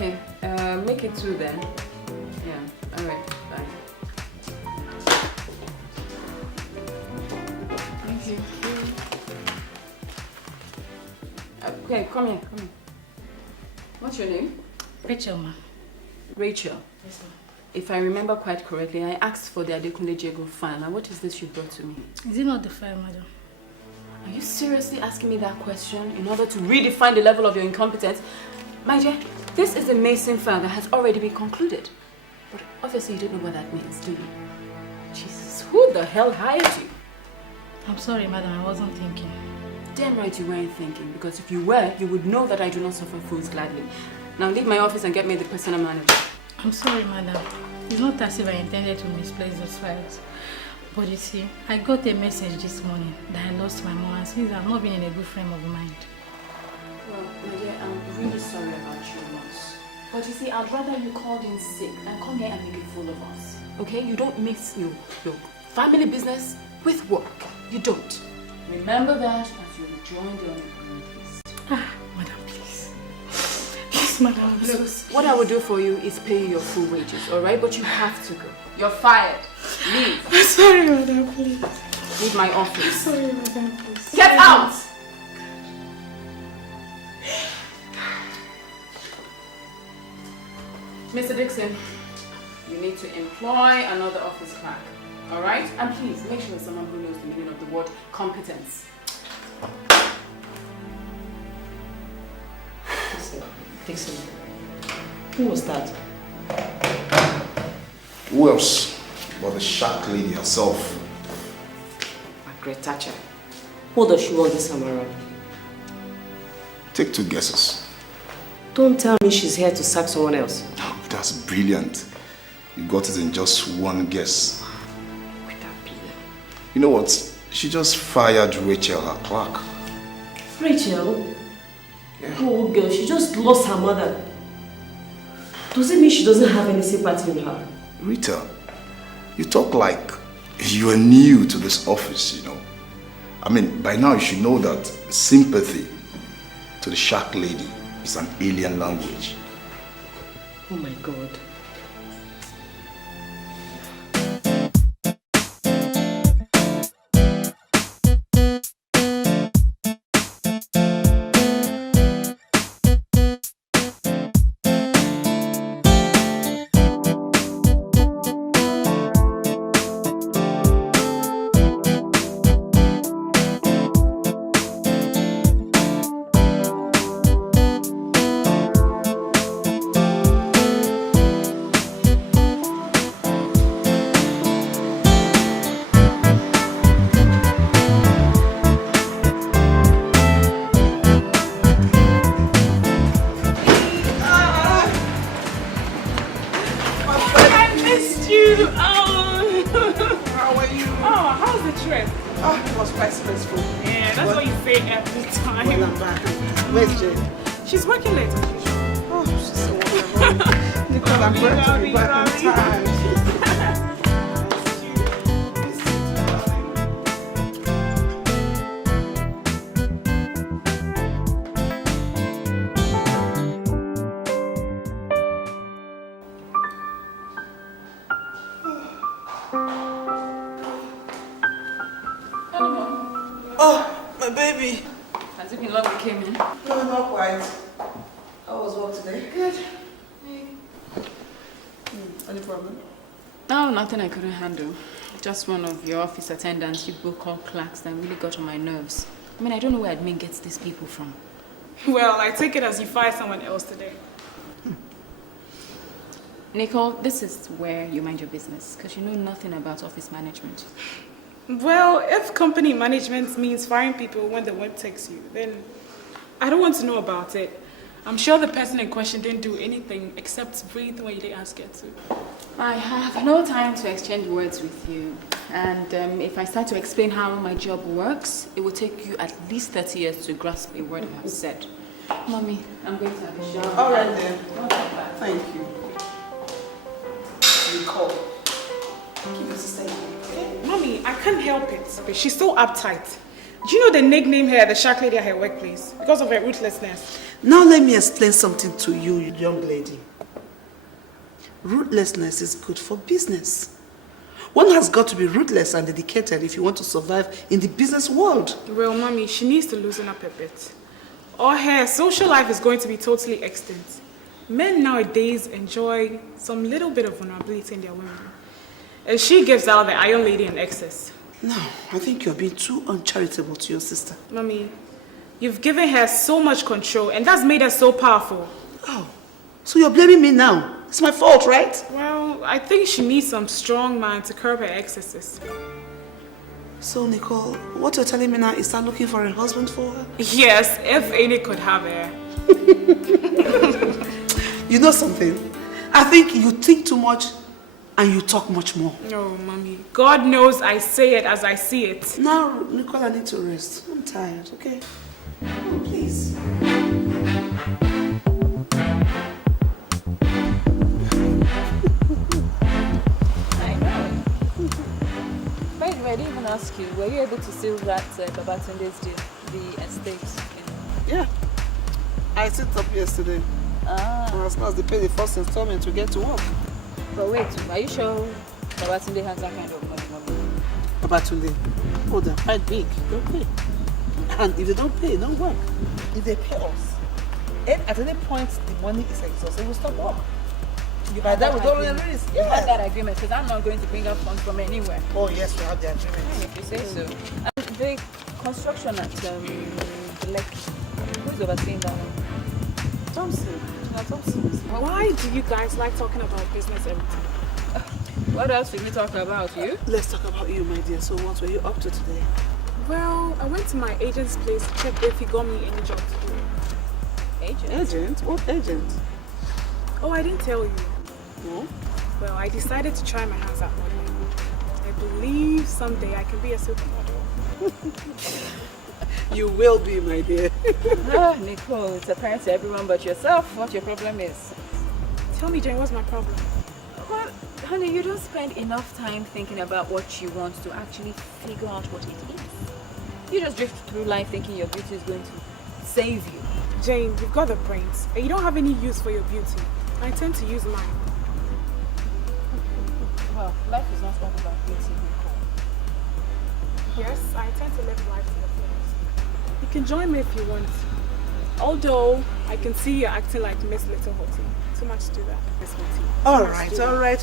Okay, make it 2 then. Yeah, alright, bye. Thank you. Okay, come here. What's your name? Rachel, ma. Rachel? Yes, ma. If I remember quite correctly, I asked for the Adekunle Jego file. Now, what is this you brought to me? Is it not the file, madam? Are you seriously asking me that question in order to redefine the level of your incompetence? My dear, this is a Mason file that has already been concluded. But obviously you don't know what that means, do you? Jesus, who the hell hired you? I'm sorry, madam, I wasn't thinking. Damn right you weren't thinking, because if you were, you would know that I do not suffer fools gladly. Now leave my office and get me the personal manager. I'm sorry, madam. It's not as if I intended to misplace those files. But you see, I got a message this morning that I lost my mom, and since I've not been in a good frame of mind. Well, my dear, I'm really sorry about your loss. But you see, I'd rather you called in sick than come here and make a fool of us. Okay? You don't mix your family business with work. You don't. Remember that as you join the unemployment list. Ah, madam, please. Please, madam. Look, what I will do for you is pay you your full wages, alright? But you have to go. You're fired. Leave. I'm sorry, madam, please. Leave my office. Sorry, madam, please. Get out! Mr. Dixon, you need to employ another office clerk, all right? And please, make sure it's someone who knows the meaning of the word competence. Dixon, who was that? Who else but the shark lady herself? Margaret Thatcher. What does she want this time around? Take 2 guesses. Don't tell me she's here to sack someone else. Oh, that's brilliant. You got it in just 1 guess. With that pillar. You know what? She just fired Rachel, her clerk. Rachel? Yeah. Oh girl, she just lost her mother. Does it mean she doesn't have any sympathy in her? Rita, you talk like you are new to this office, you know. I mean, by now you should know that sympathy to the shark lady is an alien language. Oh my God. Nothing I couldn't handle. Just one of your office attendants you people call clerks that really got on my nerves. I mean, I don't know where admin gets these people from. Well, I take it as you fired someone else today. Nicole, this is where you mind your business, because you know nothing about office management. Well, if company management means firing people when the wind takes you, then I don't want to know about it. I'm sure the person in question didn't do anything except breathe when you didn't ask her to. I have no time to exchange words with you. And if I start to explain how my job works, it will take you at least 30 years to grasp a word I have said. Mommy, I'm going to have a shower. All right then. Thank you. Nicole. Keep it staying. Okay? Mommy, I can't help it. She's so uptight. Do you know they nicknamed her the shark lady at her workplace? Because of her ruthlessness. Now let me explain something to you, young lady. Ruthlessness is good for business. One has got to be ruthless and dedicated if you want to survive in the business world. Well, Mommy, she needs to loosen up a bit. Or her social life is going to be totally extinct. Men nowadays enjoy some little bit of vulnerability in their women. And she gives out the iron lady in excess. No, I think you're being too uncharitable to your sister. Mommy, you've given her so much control and that's made her so powerful. Oh, so you're blaming me now? It's my fault, right? Well, I think she needs some strong man to curb her excesses. So, Nicole, what you're telling me now is start looking for a husband for her? Yes, if any could have her. You know something? I think you think too much and you talk much more. No, Mommy. God knows I say it as I see it. Now, Nicole, I need to rest. I'm tired, okay? Oh, please. By the way, I didn't even ask you, were you able to seal that Babatunde's deal, the estate? Yeah. I sit up yesterday. As soon as they pay the first installment to get to work. But wait, are you sure Babatunde has that kind of money? Babatunde, oh, they're quite big. They'll pay. And if they don't pay, don't work. If they pay us, and at any point the money is exhausted, we'll stop work. By that, we don't really risk. You had that agreement, because I'm not going to bring up funds from anywhere. Oh, yes, we have the agreement. If you say so. And the construction at the lake, who's overseeing that one? Thompson. Thompson. Why do you guys like talking about business every time? What else did we talk about? You? Let's talk about you, my dear. So what were you up to today? Well, I went to my agent's place to check if he got me any job to do. Agent? Agent? What agent? Oh, I didn't tell you. No? Well, I decided to try my hands at modeling. I believe someday I can be a supermodel. You will be, my dear. Nicole, it's apparent to everyone but yourself what your problem is. Tell me, Jane, what's my problem? Well, honey, you don't spend enough time thinking about what you want to actually figure out what it is. You just drift through life thinking your beauty is going to save you. Jane, you've got the brains, and you don't have any use for your beauty. I tend to use mine. Well, life is not all about beauty, Nicole. Yes, I tend to live life to the fullest. You can join me if you want. Although, I can see you're acting like Miss Little Hottie. Too much to do that, Miss Hottie. All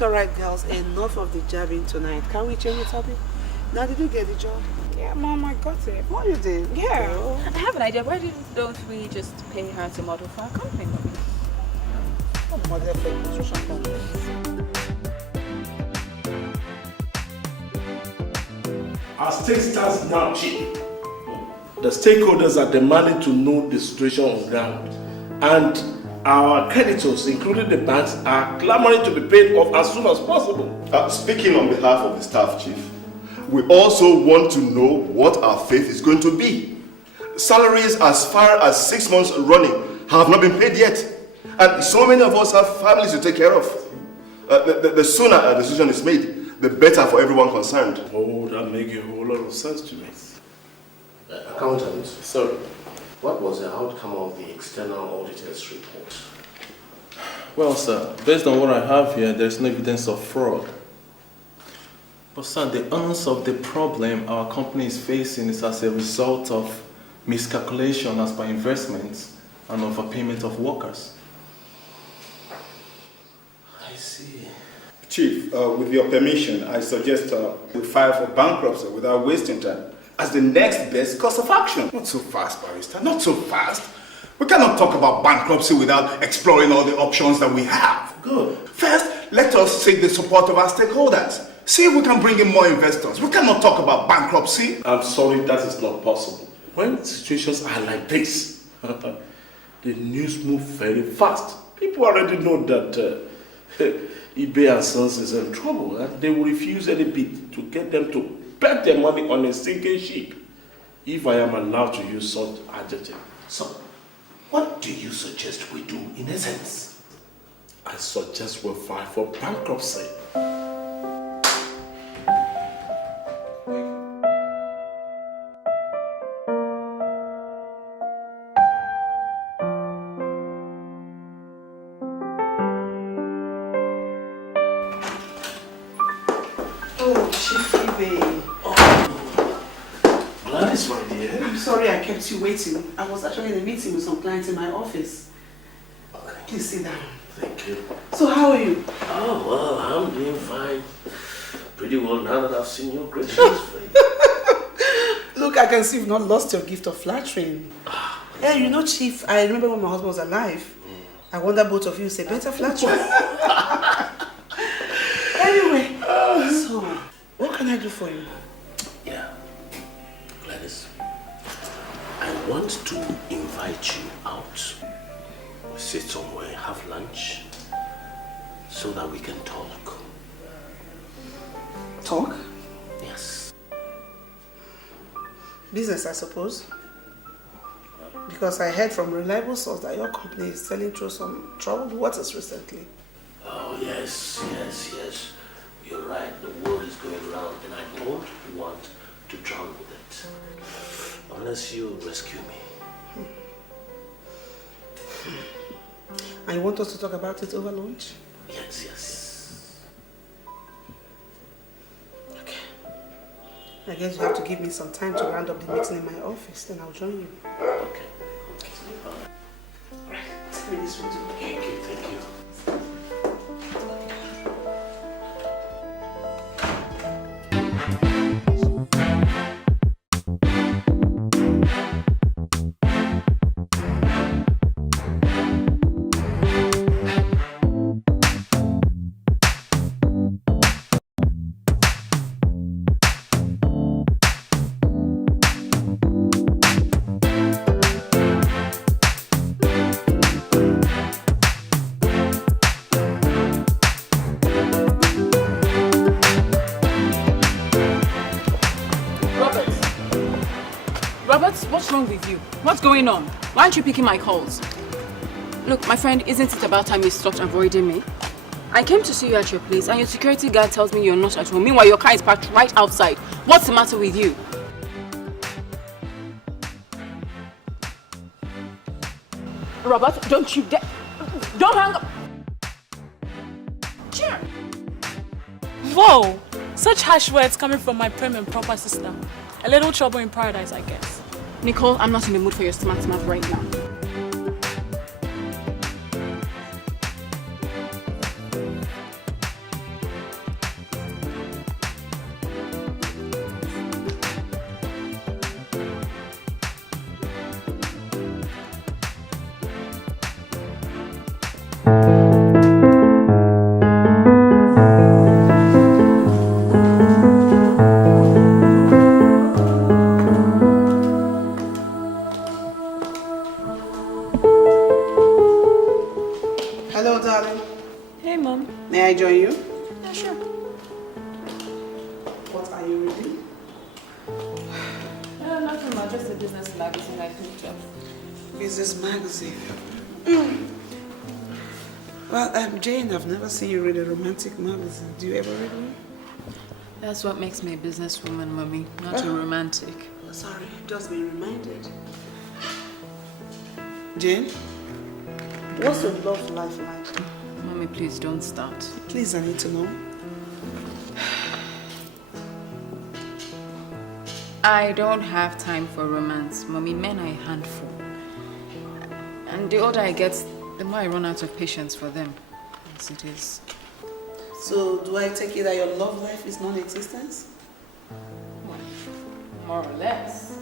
right, girls. Enough of the jabbing tonight. Can we change the topic? Now, did you get the job? Yeah, Mom, I got it. What you did? Yeah. Oh. I have an idea. Why don't we just pay her to model for our company? Model for a construction company. Our stake stands now, Chief. The stakeholders are demanding to know the situation on ground, and our creditors, including the banks, are clamoring to be paid off as soon as possible. Speaking on behalf of the staff, Chief, we also want to know what our faith is going to be. Salaries as far as 6 months running have not been paid yet, and so many of us have families to take care of. The sooner a decision is made, the better for everyone concerned. Oh, that makes a whole lot of sense to me. Accountant, sorry, what was the outcome of the external auditor's report? Well, sir, based on what I have here, there's no evidence of fraud. But, sir, the onus of the problem our company is facing is as a result of miscalculation as per investments and overpayment of workers. I see. Chief, with your permission, I suggest we file for bankruptcy without wasting time as the next best course of action. Not so fast, Barrister, not so fast. We cannot talk about bankruptcy without exploring all the options that we have. Good. First, let us seek the support of our stakeholders. See if we can bring in more investors. We cannot talk about bankruptcy. I'm sorry, that is not possible. When situations are like this, the news moves very fast. People already know that eBay and Sons is in trouble, and they will refuse any bid to get them to bet their money on a sinking ship, if I am allowed to use such adjective. So, what do you suggest we do in essence? I suggest we file for bankruptcy. Oh, Chief Ibe. Gladys, my dear. I'm sorry I kept you waiting. I was actually in a meeting with some clients in my office. Okay. Please sit down. Thank you. So how are you? Oh, well, I'm doing fine. Pretty well now that I've seen your great face. Look, I can see you've not lost your gift of flattering. Hey, you know, Chief, I remember when my husband was alive. I wonder both of you say better flattering. Anyway, so, what can I do for you? Yeah. Gladys, I want to invite you out. We sit somewhere, have lunch, so that we can talk. Talk? Yes. Business, I suppose. Because I heard from reliable source that your company is selling through some troubled waters recently. Oh, yes. You're right. The world is going round and I don't want to drown with it. Unless you rescue me. And you want us to talk about it over lunch? Yes. Okay. I guess you have to give me some time to round up the meeting in my office, then I'll join you. Okay. Right. Tell me this one too. Thank you. What's wrong with you? What's going on? Why aren't you picking my calls? Look, my friend, isn't it about time you stopped avoiding me? I came to see you at your place and your security guard tells me you're not at home. Meanwhile, your car is parked right outside. What's the matter with you? Robert, don't you dare... Don't hang up! Cheer! Whoa! Such harsh words coming from my prim and proper sister. A little trouble in paradise, I guess. Nicole, I'm not in the mood for your smart right now. Hello, darling. Hey, Mom. May I join you? Yeah, sure. What are you reading? Nothing much, just a business magazine I picked up. Business magazine. Well, Jane, I've never seen you read a romantic magazine. Do you ever read one? That's what makes me a businesswoman, Mommy, not a romantic. Sorry, just being reminded. Jane, what's your love life like? Mommy, please don't start. Please, I need to know. I don't have time for romance, Mommy. Men are a handful. And the older I get, the more I run out of patience for them. As it is. So, do I take it that your love life is non-existent? Well, more or less.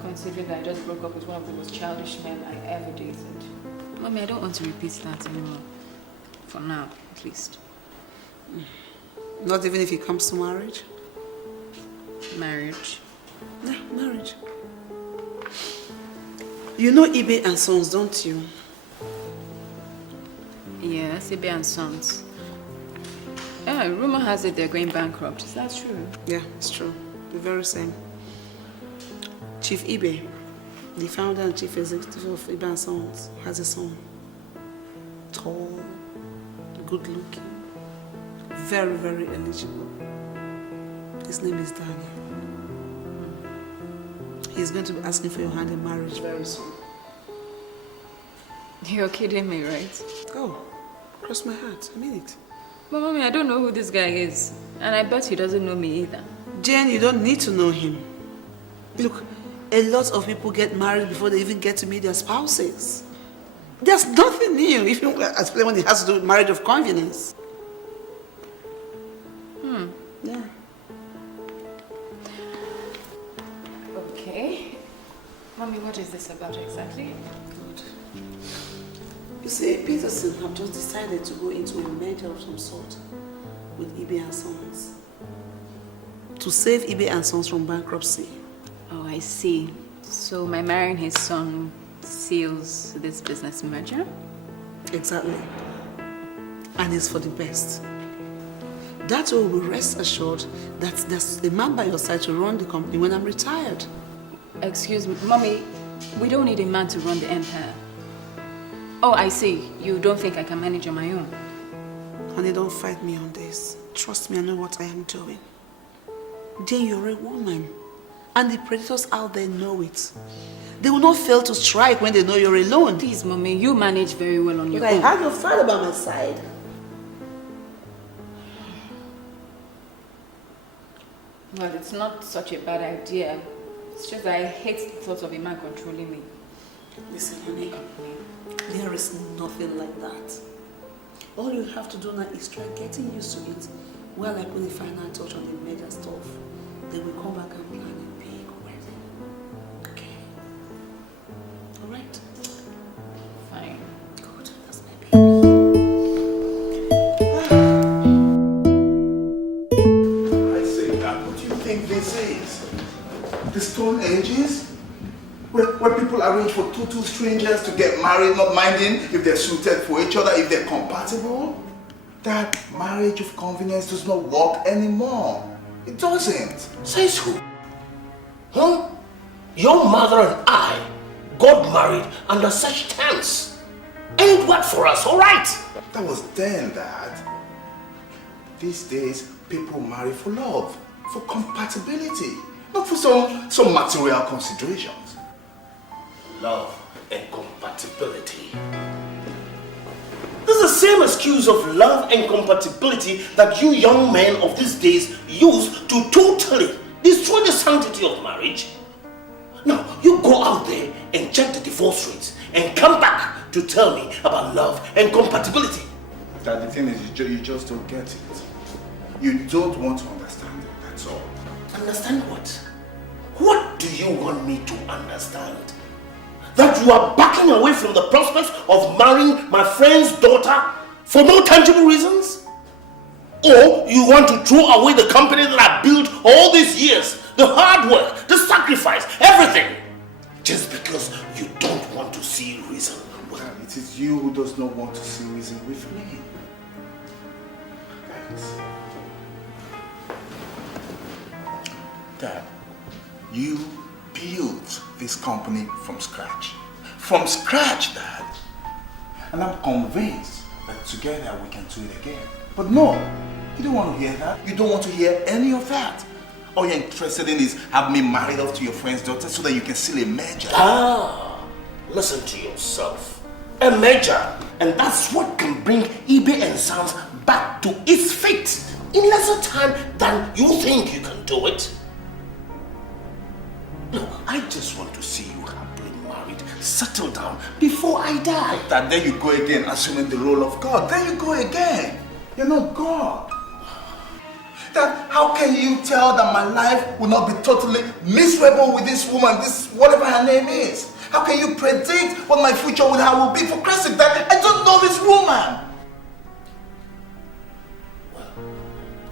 Considering that I just broke up with one of the most childish men I ever dated. Mommy, I don't want to repeat that anymore. For now, at least. Not even if it comes to marriage? Marriage? Yeah, marriage. You know eBay and Sons, don't you? Yes, eBay and Sons. Yeah, rumor has it they're going bankrupt. Is that true? Yeah, it's true. The very same. Chief eBay, the founder and chief executive of eBay and Sons, has a son. Tall, good looking, very, very eligible. His name is Daniel. He's going to be asking for your hand in marriage very soon. You're kidding me, right? Oh, cross my heart. I mean it. But mommy, I don't know who this guy is. And I bet he doesn't know me either. Jane, you don't need to know him. Look, a lot of people get married before they even get to meet their spouses. There's nothing new, even especially when it has to do with marriage of convenience. Yeah. Okay. Mommy, what is this about exactly? Good. You see, Peterson have just decided to go into a merger of some sort with eBay and Sons to save eBay and Sons from bankruptcy. Oh, I see. So my marrying his son seals this business merger? Exactly. And it's for the best. That way we'll rest assured that there's a man by your side to run the company when I'm retired. Excuse me, Mommy, we don't need a man to run the empire. Oh, I see. You don't think I can manage on my own? Honey, don't fight me on this. Trust me, I know what I am doing. Jane, you're a woman. And the predators out there know it. They will not fail to strike when they know you're alone. Please, Mommy, you manage very well on your But own. I have your father by my side. Well, it's not such a bad idea. It's just that I hate the thought of a man controlling me. Listen, honey, there is nothing like that. All you have to do now is try getting used to it while I put the final touch on the major stuff. Then we come back and plan a big wedding. Okay? Alright? Fine. Good, that's my baby. I say that, what do you think this is? The Stone Ages? Where people arrange for total strangers to get married, not minding if they're suited for each other, if they're compatible? That marriage of convenience does not work anymore. It doesn't. Says who? Huh? Your mother and I got married under such terms. And it worked for us, all right? That was then, Dad. These days, people marry for love, for compatibility, not for some material considerations. Love and compatibility. This is the same excuse of love and compatibility that you young men of these days use to totally destroy the sanctity of marriage. Now, you go out there and check the divorce rates and come back to tell me about love and compatibility. Dad, the thing is, you just don't get it. You don't want to understand it, that's all. Understand what? What do you want me to understand? That you are backing away from the prospects of marrying my friend's daughter for no tangible reasons? Or you want to throw away the company that I built all these years, the hard work, the sacrifice, everything, just because you don't want to see reason with me? It is you who does not want to see reason with me. Thanks. Dad, you built this company from scratch. From scratch, Dad. And I'm convinced that together we can do it again. But no, you don't want to hear that. You don't want to hear any of that. All you're interested in is have me married off to your friend's daughter so that you can seal a merger. Ah, listen to yourself. A merger. And that's what can bring eBay and Sons back to its feet in lesser time than you think you can do it. Look, I just want to see you happily married, settle down before I die. That then you go again, assuming the role of God. Then you go again. You're not God. That how can you tell that my life will not be totally miserable with this woman, this whatever her name is? How can you predict what my future with her will be? For Christ's sake, that I don't know this woman. Well,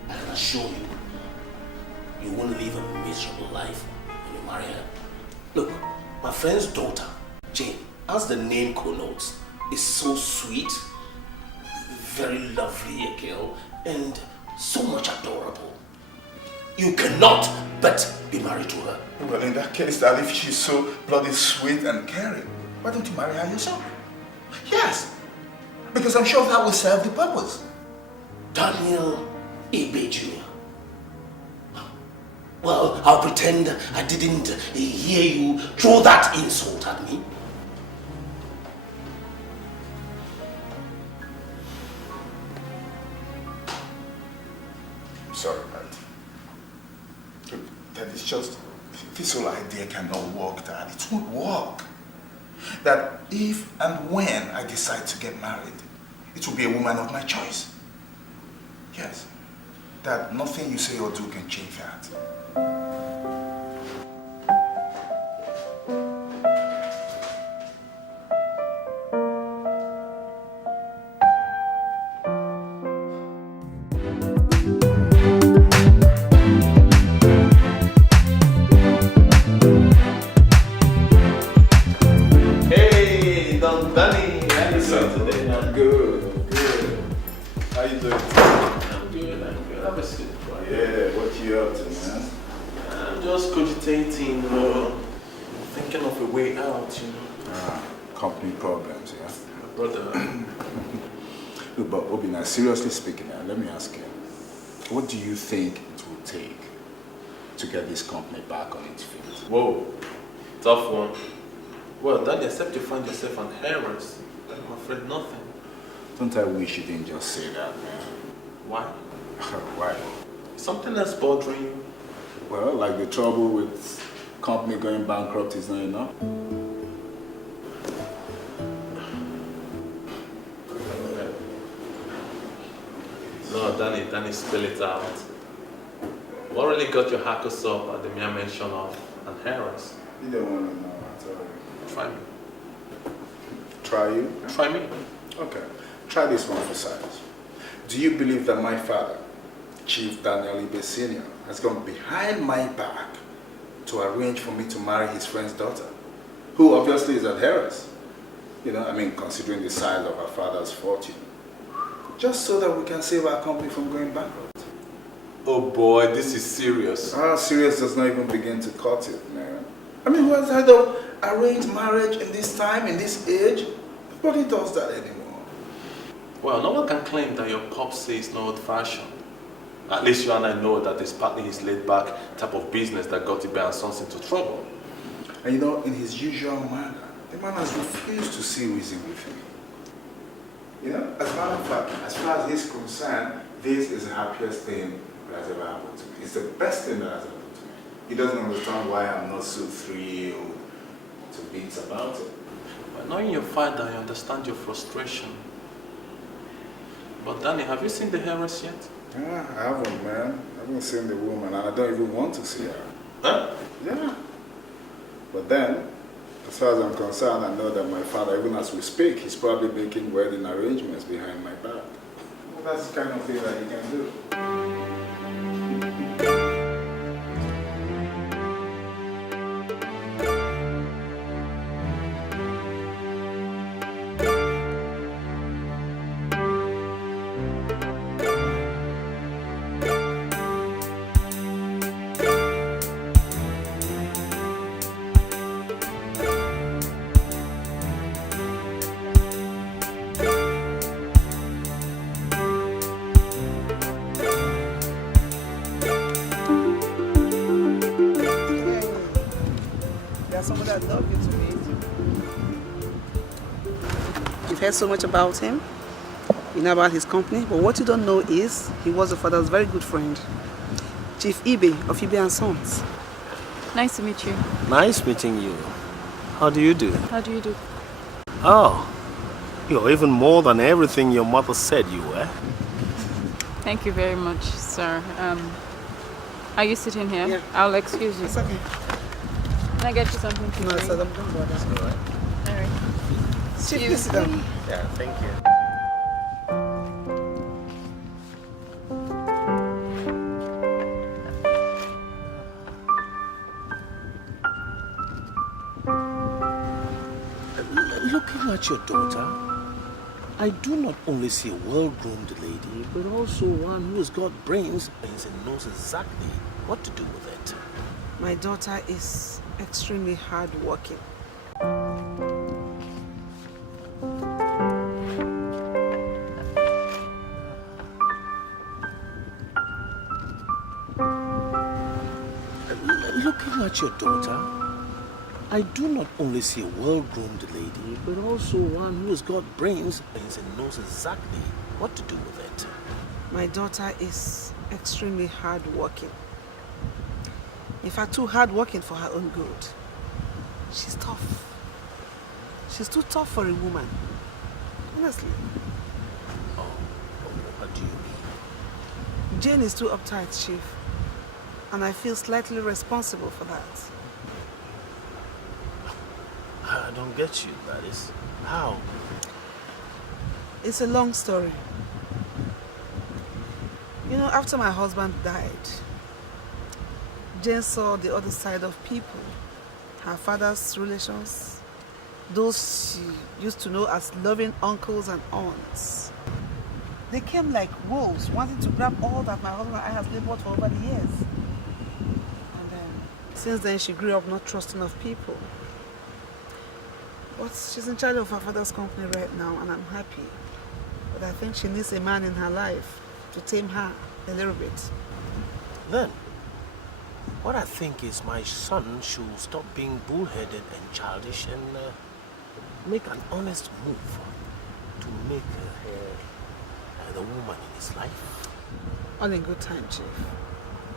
I can assure you, you won't live a miserable life when you marry her. Look, my friend's daughter, Jane, as the name connotes, is so sweet, very lovely a girl, and so much adorable. You cannot but be married to her. Well, in that case, that if she's so bloody sweet and caring, why don't you marry her yourself? Yes, because I'm sure that will serve the purpose. Daniel Ibe Jr. Well, I'll pretend I didn't hear you throw that insult at me. sorry, but that is just, this whole idea cannot work, Dad. It won't work. That if and when I decide to get married, it will be a woman of my choice. Yes. That nothing you say or do can change that. Seriously speaking, let me ask you, what do you think it will take to get this company back on its feet? Whoa, tough one. Well, Daddy, except you find yourself an heiress, I'm afraid nothing. Don't I wish you didn't just say that, man? Why? Why? Something that's bothering you? Well, like the trouble with company going bankrupt is not enough. No, Danny, spill it out. What really got your hackles up at the mere mention of an heiress? You don't want to know, I tell you. Try me. Try you? Try me. Okay. Try this one for size. Do you believe that my father, Chief Daniel Ibe Sr., has gone behind my back to arrange for me to marry his friend's daughter, who obviously is an heiress? You know, I mean, considering the size of her father's fortune. Just so that we can save our company from going bankrupt. Oh boy, this is serious. Serious does not even begin to cut it, man. I mean, what's that of arranged marriage in this time, in this age? Nobody does that anymore. Well, no one can claim that your pops is no old-fashioned. At least you and I know that it's partly his laid-back type of business that got Ibe and Sons into trouble. And you know, in his usual manner, the man has refused to see reason with me. You know, as a matter of fact, as far as he's concerned, this is the happiest thing that has ever happened to me. It's the best thing that has happened to me. He doesn't understand why I'm not so thrilled to bits about it. But knowing your father, I understand your frustration. But Danny, have you seen the heiress yet? Yeah, I haven't, man. I haven't seen the woman, and I don't even want to see her. Huh? Yeah. But then, as far as I'm concerned, I know that my father, even as we speak, he's probably making wedding arrangements behind my back. Well, that's the kind of thing that he can do. You've heard so much about him, you know about his company, but what you don't know is he was your father's very good friend, Chief Ibe of Ibe and Sons. Nice to meet you. Nice meeting you. How do you do? How do you do? Oh, you're even more than everything your mother said you were. Thank you very much, sir. Are you sitting here? Yeah. I'll excuse you. It's okay. Can I get you something to No, drink? sir, don't bother. That's all right. All right. Chief, please sit down. Yeah, thank you. Looking at your daughter, I do not only see a well-groomed lady, but also one who has got brains and knows exactly what to do with it. My daughter is extremely hardworking. Looking at your daughter, I do not only see a well-groomed lady, but also one who has got brains and knows exactly what to do with it. My daughter is extremely hardworking. In fact, too hardworking for her own good. She's tough. She's too tough for a woman. Honestly. Oh, what do you mean? Jane is too uptight, Chief. And I feel slightly responsible for that. I don't get you, Gladys. How? It's a long story. You know, after my husband died, Jane saw the other side of people. Her father's relations, those she used to know as loving uncles and aunts. They came like wolves, wanting to grab all that my husband and I have labored for over the years. And since then, she grew up not trusting of people. But she's in charge of her father's company right now, and I'm happy. But I think she needs a man in her life to tame her a little bit. Then, what I think is my son should stop being bullheaded and childish and make an honest move to make her the woman in his life. All in good time, Chief.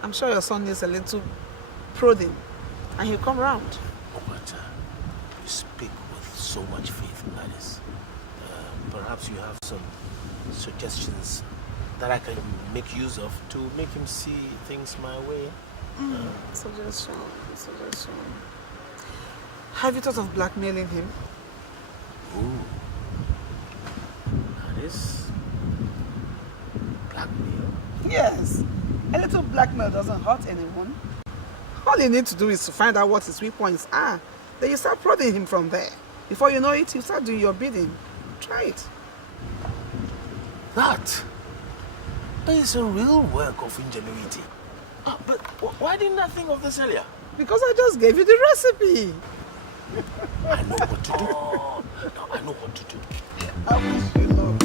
I'm sure your son needs a little prodding, and he'll come round. Oh, but you speak with so much faith, Gladys. Perhaps you have some suggestions that I can make use of to make him see things my way. Suggestion. Have you thought of blackmailing him? Ooh. That is blackmail. Yes. A little blackmail doesn't hurt anyone. All you need to do is to find out what his weak points are. Then you start prodding him from there. Before you know it, you start doing your bidding. Try it. That is a real work of ingenuity. But why didn't I think of this earlier? Because I just gave you the recipe. I know what to do. No, I know what to do. I wish you luck.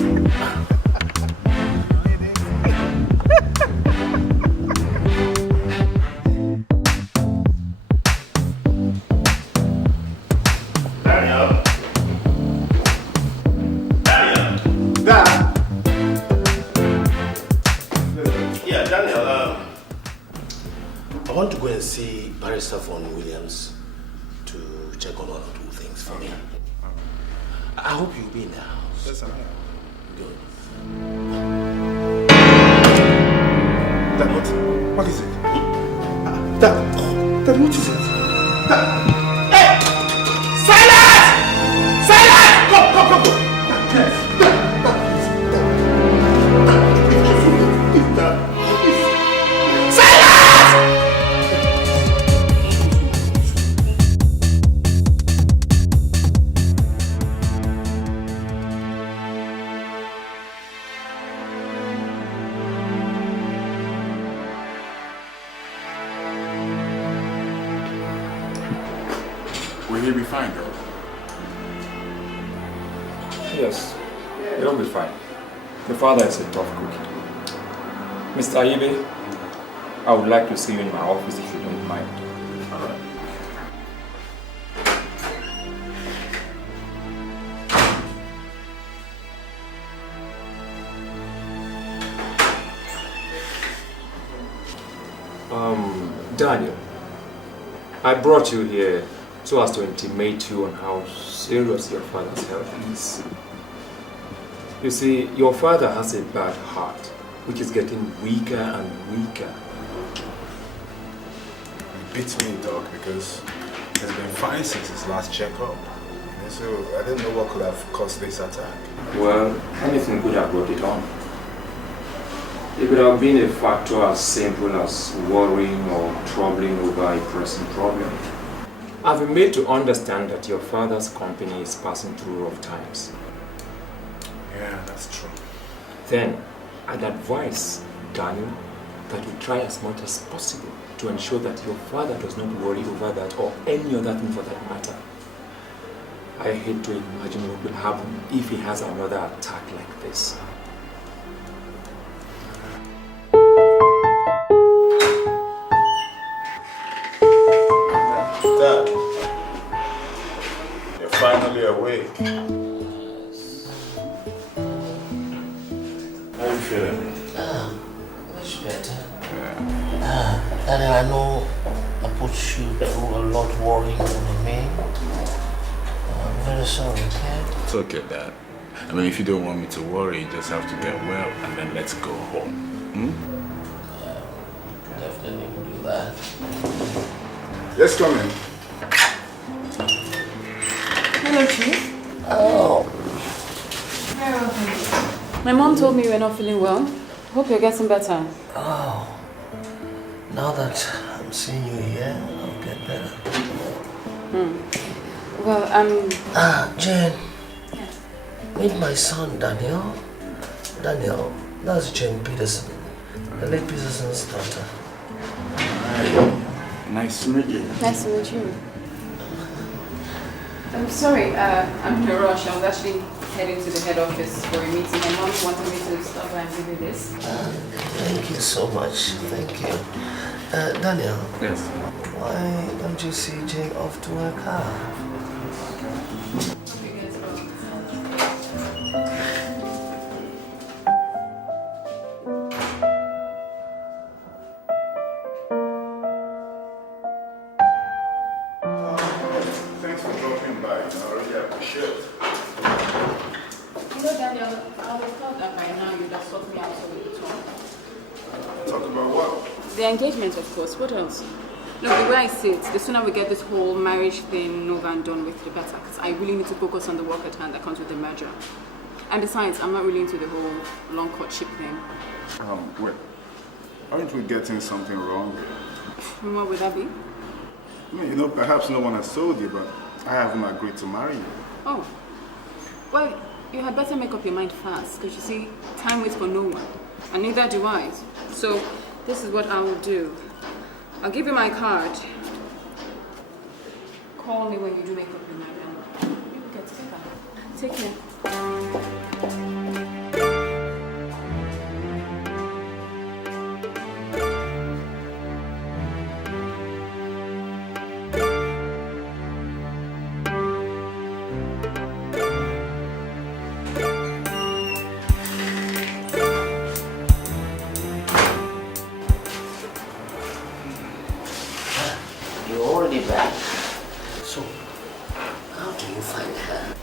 I want to go and see Barrister Von Williams to check on one or two things for me. I hope you'll be in the house. Yes, I'm here. Good. Dad, what is it? Dad, what is it? Hey! Silence! Silence! Come! Will he be fine, though? Yes, it'll be fine. The father is a tough cookie. Mr. Ibe, I would like to see you in my office if you don't mind. All right. Daniel, I brought you here so as to intimate you on how serious your father's health is. You see, your father has a bad heart, which is getting weaker and weaker. It beats me, Doc, because he's been fine since his last checkup. And so I didn't know what could have caused this attack. Well, anything could have brought it on. It could have been a factor as simple as worrying or troubling over a pressing problem. I've been made to understand that your father's company is passing through rough times. Yeah, that's true. Then, I'd advise Daniel that you try as much as possible to ensure that your father does not worry over that or any other thing for that matter. I hate to imagine what will happen if he has another attack like this. Dad, you're finally awake. How are you feeling? Much better. Daniel, I know I put you through a lot worrying over me. I'm very sorry, okay? It's okay, Dad. I mean, if you don't want me to worry, you just have to get well and then let's go home. Definitely will do that. Let's come in. Hello, Chief. Oh. My mom told me you were not feeling well. Hope you're getting better. Oh. Now that I'm seeing you here, I'll get better. Well, Jane. Meet my son, Daniel. Daniel, that's Jane Peterson, the late Peterson's daughter. Nice to meet you. Nice to meet you. I'm sorry, I'm in a rush. I was actually heading to the head office for a meeting. My mom wanted me to stop by and give you this. Thank you so much. Thank you. Daniel. Yes. Why don't you see Jane off to her car? Thanks for dropping by. I really appreciate it. You know, Daniel, I would have thought that by now you'd have sought me out so we could talk. Talk about what? The engagement, of course. What else? Look, the way I see it, the sooner we get this whole marriage thing over and done with, the better. Because I really need to focus on the work at hand that comes with the merger. And besides, I'm not really into the whole long courtship thing. Wait. Aren't we getting something wrong here? And what would that be? I mean, you know, perhaps no one has told you, but I haven't agreed to marry you. Oh. Well, you had better make up your mind fast. Because you see, time waits for no one. And neither do I. So, this is what I will do. I'll give you my card. Call me when you do make up your mind. And we will get together. Take care. You're already back. So, how do you find her?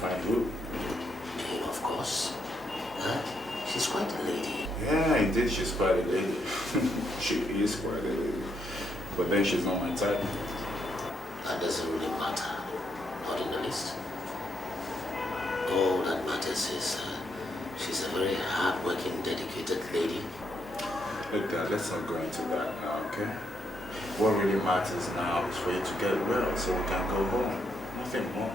Find who? Jane, of course. Huh? She's quite a lady. Yeah, indeed, she's quite a lady. She is quite a lady. But then she's not my type. That doesn't really matter. Not in the least. All that matters is she's a very hard-working, dedicated lady. Look, Dad, let's not go into that now, okay? What really matters now is for you to get well so we can go home. Nothing more.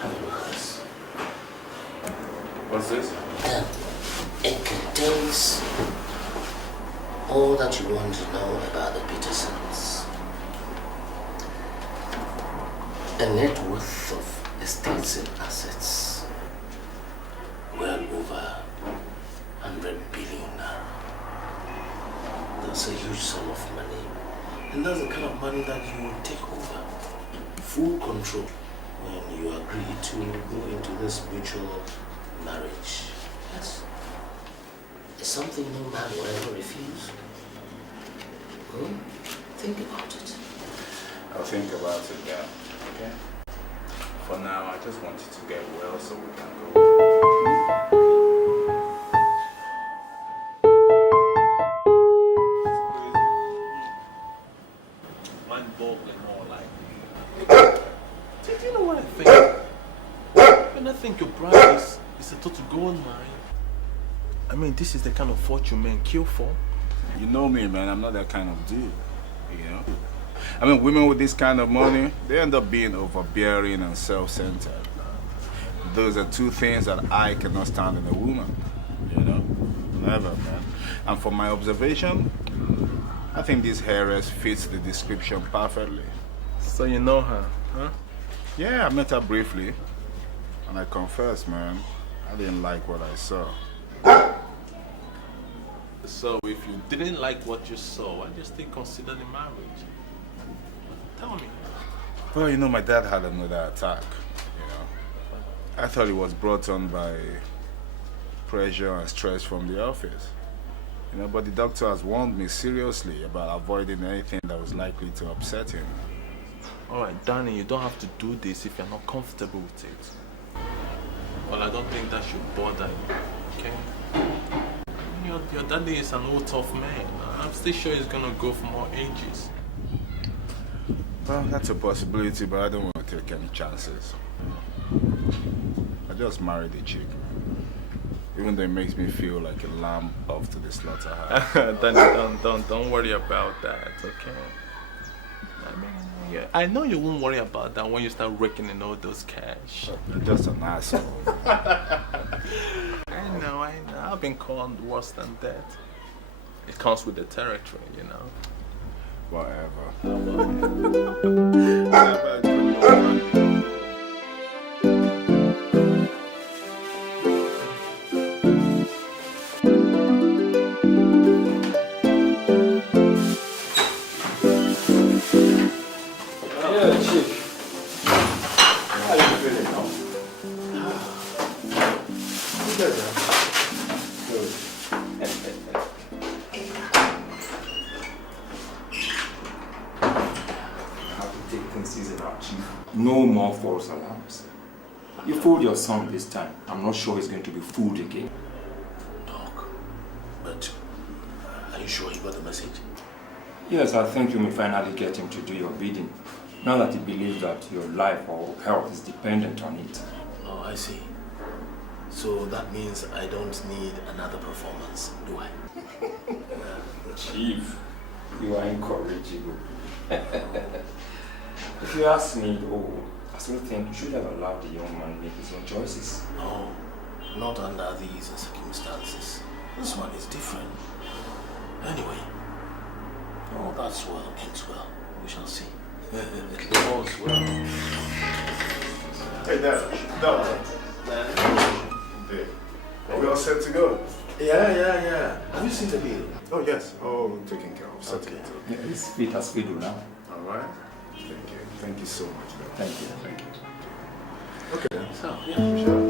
Have a look at this. What's this? It contains all that you want to know about the Petersons. A net worth of estates and assets well over 100 billion naira. That's a huge sum of money. And that's the kind of money that you will take over. Full control when you agree to go into this mutual marriage. Yes. It's something no man will ever refuse. Think about it. I'll think about it, Dad. Okay? For now, I just want you to get well so we can go. Mind-boggling more like. Do you know what I think? When I think your brother is a total gold mine. I mean, this is the kind of fortune men kill for. You know me, man. I'm not that kind of dude. You know? I mean, women with this kind of money, they end up being overbearing and self-centered. Those are two things that I cannot stand in a woman. You know? Never, man. And from my observation, I think this heiress fits the description perfectly. So you know her, huh? Yeah, I met her briefly. And I confess, man, I didn't like what I saw. So if you didn't like what you saw, why did you still consider the marriage? Tell me. Well, you know, my dad had another attack, you know. I thought it was brought on by pressure and stress from the office. But the doctor has warned me seriously about avoiding anything that was likely to upset him. Alright, Danny, you don't have to do this if you're not comfortable with it. Well, I don't think that should bother you, okay? Your daddy is an old tough man. I'm still sure he's gonna go for more ages. Well, that's a possibility, but I don't want to take any chances. I just married a chick. Even though it makes me feel like a lamb off to the slaughterhouse. Danny, don't worry about that, okay? I mean, yeah, I know you won't worry about that when you start raking in all those cash. You're just an asshole. I know. I've been called worse than that. It comes with the territory, Whatever. No more false alarms. You fooled your son this time. I'm not sure he's going to be fooled again. Doc, but are you sure he got the message? Yes, I think you may finally get him to do your bidding. Now that he believes that your life or health is dependent on it. Oh, I see. So that means I don't need another performance, do I? Chief, you are incorrigible. If you ask me, I still think you should have allowed the young man make his own choices. No, not under these circumstances. This one is different. Anyway, all that's well ends well. We shall see. All's well. Hey, Dad. Are we all set to go? Yeah. Have you seen the bill? Oh, yes. Oh, taken care of. Okay. Yeah, his feet has fiddle now. All right. Thank you. Thank you so much. Thank you. Thank you. Okay then. So, yeah, we shall.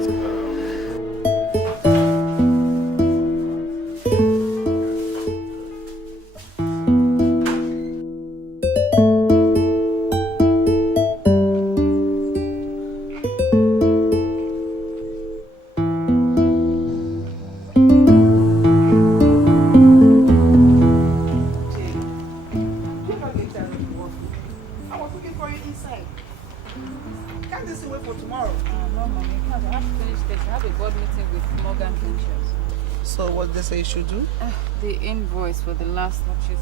Say you should do? The invoice for the last purchases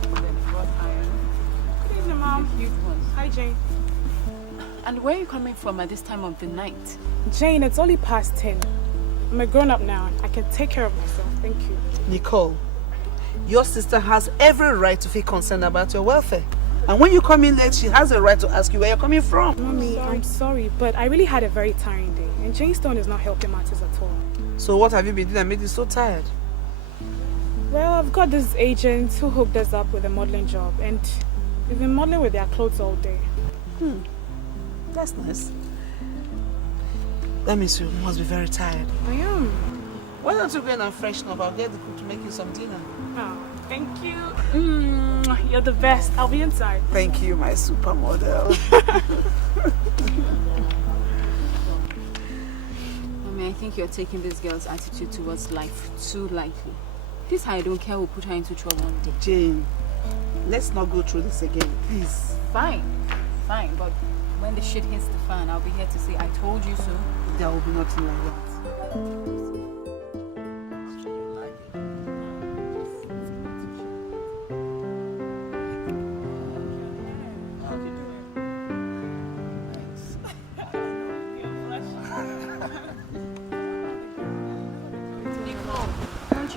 for the wrought iron. Good evening, Mom. The huge ones. Hi, Jane. And where are you coming from at this time of the night? Jane, it's only past 10. I'm a grown-up now. I can take care of myself. Thank you. Nicole, your sister has every right to feel concerned about your welfare. And when you come in late, she has a right to ask you where you're coming from. Mommy, I'm sorry, but I really had a very tiring day. And Jane Stone is not helping matters at all. So what have you been doing that made you so tired? Well, I've got these agents who hooked us up with a modeling job, and we've been modeling with their clothes all day. That's nice. That means you must be very tired. I am. Why don't you go in and freshen up? I'll get the cook to make you some dinner. Oh, thank you. You're the best. I'll be inside. Thank you, my supermodel. I think you're taking this girl's attitude towards life too lightly. This I don't care will put her into trouble one day. Jane, let's not go through this again, please. Fine, but when the shit hits the fan, I'll be here to say I told you so. There will be nothing like that.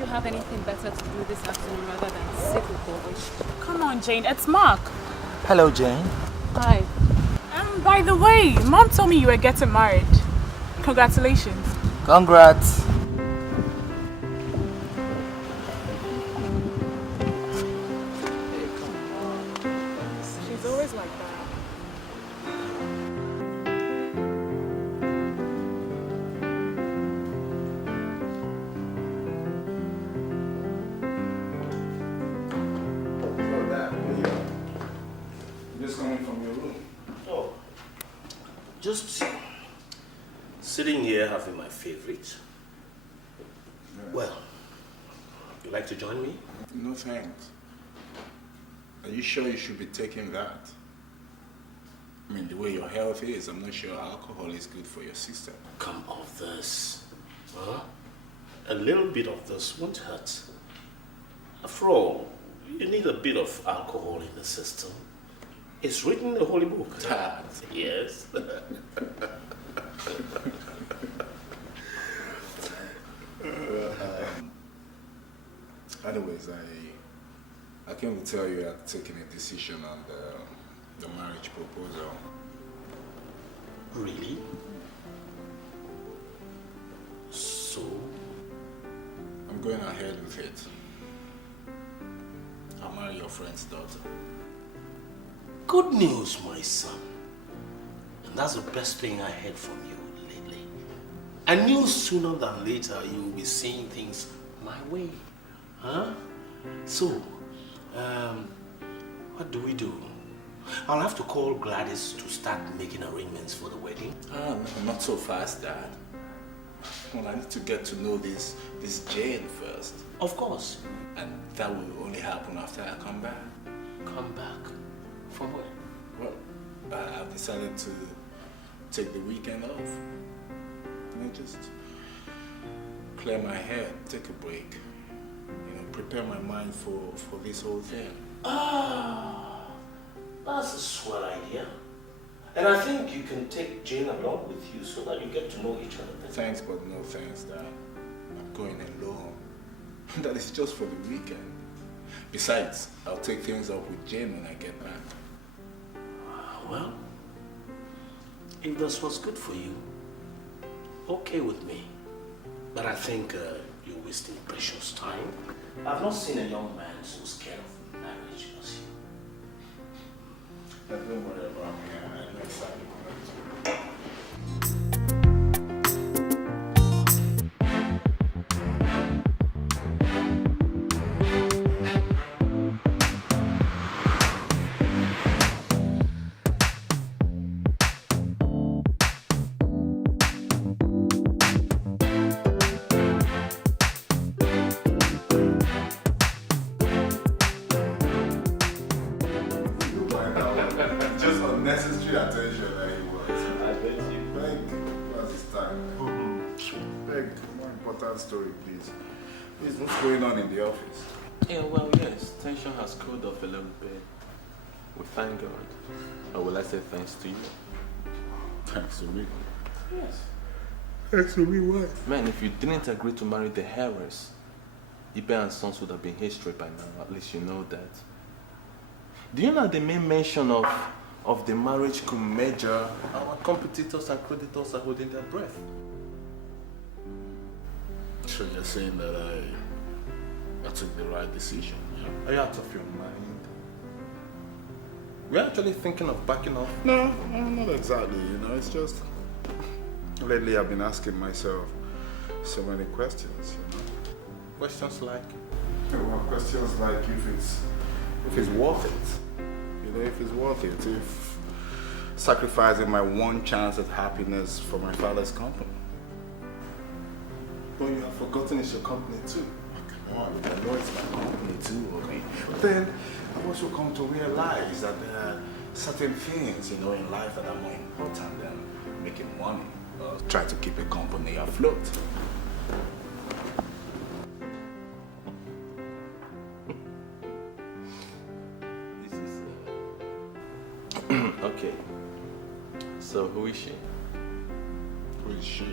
Have anything better to do this afternoon rather than sit with Bobish? Come on, Jane. It's Mark. Hello, Jane. Hi. By the way, Mom told me you were getting married. Congratulations. Congrats. She's always like that. Just sitting here having my favorite. Well, you like to join me? No thanks. Are you sure you should be taking that? I mean, the way your health is, I'm not sure alcohol is good for your system. Come off this. Huh? A little bit of this won't hurt. After all, you need a bit of alcohol in the system. It's written in the holy book. Yes. Anyways, I came to tell you I've taken a decision on the marriage proposal. Really? So? I'm going ahead with it. I'll marry your friend's daughter. Good news, my son. And that's the best thing I heard from you lately. I knew sooner than later you will be seeing things my way. Huh? So, what do we do? I'll have to call Gladys to start making arrangements for the wedding. No, not so fast, Dad. Well, I need to get to know this Jane first. Of course. And that will only happen after I come back. Come back? From where? Well, I've decided to take the weekend off. You know, just clear my head, take a break. You know, prepare my mind for this whole thing. That's a swell idea. And I think you can take Jane along with you so that you get to know each other better. Thanks, but no thanks, Dad. I'm going alone. That is just for the weekend. Besides, I'll take things up with Jane when I get back. Well, if this was good for you, okay with me. But I think you're wasting precious time. I've not seen a young man so scared of marriage as you. Don't worry about me. I'm excited. Just unnecessary attention that he wants. I bet you. Beg, what's his time? Beg, more important story, please. Please, what's going on in the office? Yeah, well, yes, tension has cooled off a little bit. We thank God. Or will I say thanks to you? Thanks to me? Yes. Thanks to me, what? Man, if you didn't agree to marry the heiress, Ibe and Sons would have been history by now. At least you know that. Do you know the main mention of the marriage could measure our competitors and creditors are holding their breath? So you're saying that I took the right decision, yeah? Are you out of your mind? We're actually thinking of backing off. No, not exactly, you know, it's just lately I've been asking myself so many questions, you know? Questions like? Well, questions like if it's worth it. You know, if it's worth it. If sacrificing my one chance at happiness for my father's company. But you have forgotten it's your company too. Come on, I know it's my company too, okay? But then I've also come to realize that there are certain things, you know, in life that are more important than making money. Try to keep a company afloat. Okay. So who is she? Who is she?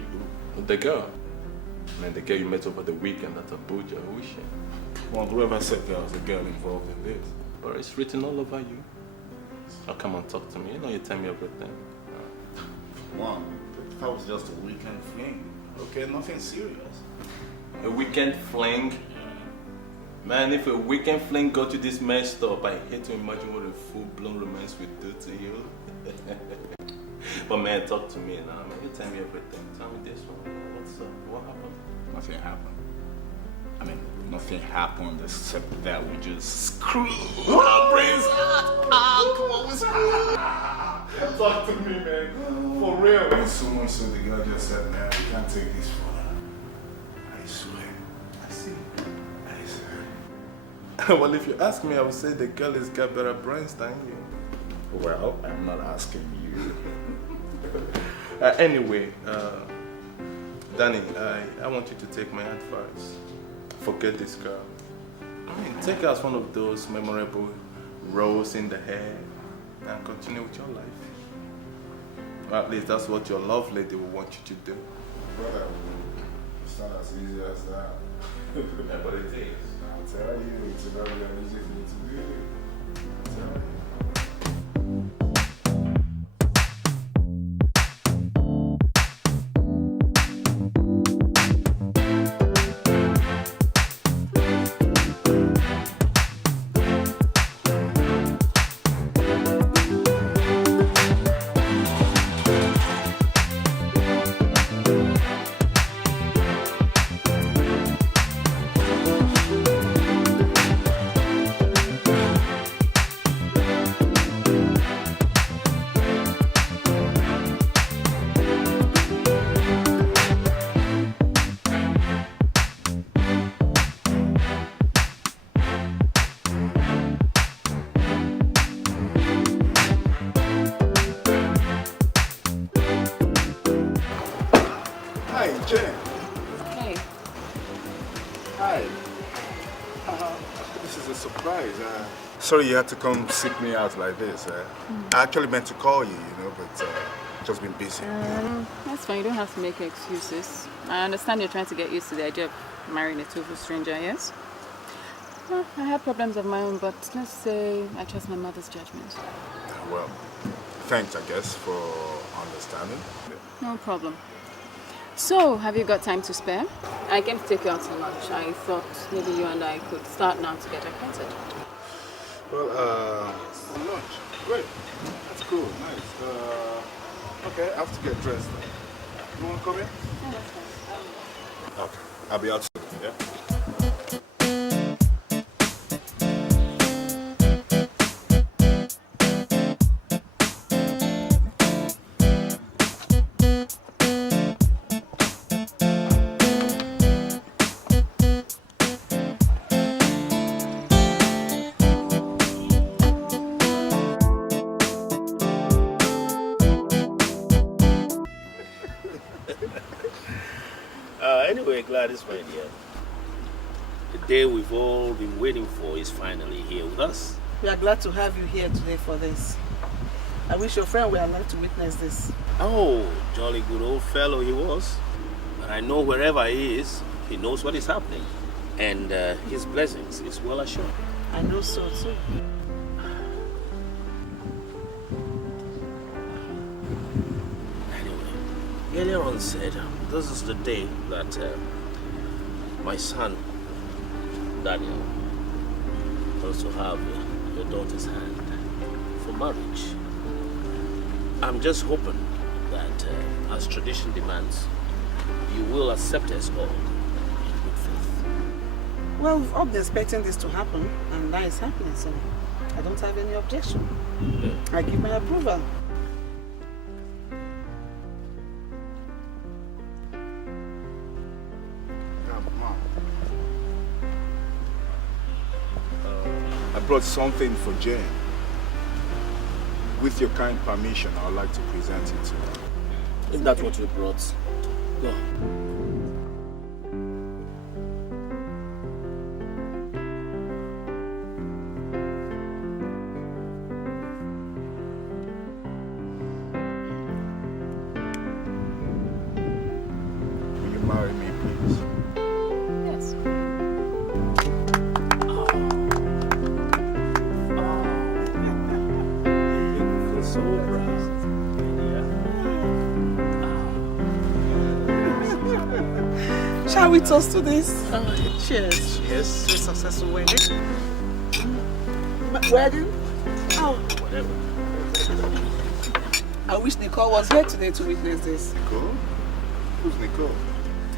Who? The girl. Man, the girl you met over the weekend at Abuja. Who is she? Well, whoever said there was a girl involved in this. But it's written all over you. Oh, come on, talk to me. You know you tell me everything. One, that was just a weekend fling. Okay, nothing serious. A weekend fling? Man, if a weekend fling got you this messed up, I hate to imagine what a full-blown romance would do to you. But man, talk to me now. Man, you tell me everything. Tell me this one. What's up? What happened? Nothing happened. I mean, nothing happened except that we just screwed our brains out. Come on, what's up? Talk to me, man. For real. When someone said the girl just said, man, we can't take this further. I swear. I see. I swear. Well, if you ask me, I would say the girl has got better brains than you. Well, I'm not asking you. Anyway, Danny, I want you to take my advice. Forget this girl. I mean, take her as one of those memorable roles in the hair and continue with your life. Or at least that's what your love lady will want you to do. Brother, it's not as easy as that. Yeah, but it is. I'll tell you, it's not really easy for you to do. I'll tell you. Sorry you had to come seek me out like this. I actually meant to call you, but just been busy. That's fine. You don't have to make excuses. I understand you're trying to get used to the idea of marrying a total stranger, yes? Well, I have problems of my own, but let's say I trust my mother's judgment. Well, thanks, I guess, for understanding. No problem. So, have you got time to spare? I came to take you out to lunch. I thought maybe you and I could start now to get acquainted. Well, lunch. Great. That's cool. Nice. Okay, I have to get dressed. You want to come in? Yeah, that's fine. Okay. I'll be out soon, yeah? Anyway, Gladys, my dear, the day we've all been waiting for is finally here with us. We are glad to have you here today for this. I wish your friend were alive to witness this. Oh, jolly good old fellow he was. But I know wherever he is, he knows what is happening. And his blessings is well assured. I know so too. Earlier on said, this is the day that my son, Daniel, wants to have your daughter's hand for marriage. I'm just hoping that, as tradition demands, you will accept us all in good faith. Well, we've all been expecting this to happen, and now it's happening, so I don't have any objection. I give my approval. I brought something for Jane. With your kind permission, I would like to present it to her. If that's what you brought, go. Will you marry me, please? Yes. So proud. Shall we toast to this? Cheers. Yes. To a successful wedding. Wedding? Oh. Whatever. I wish Nicole was here today to witness this. Nicole? Who's Nicole?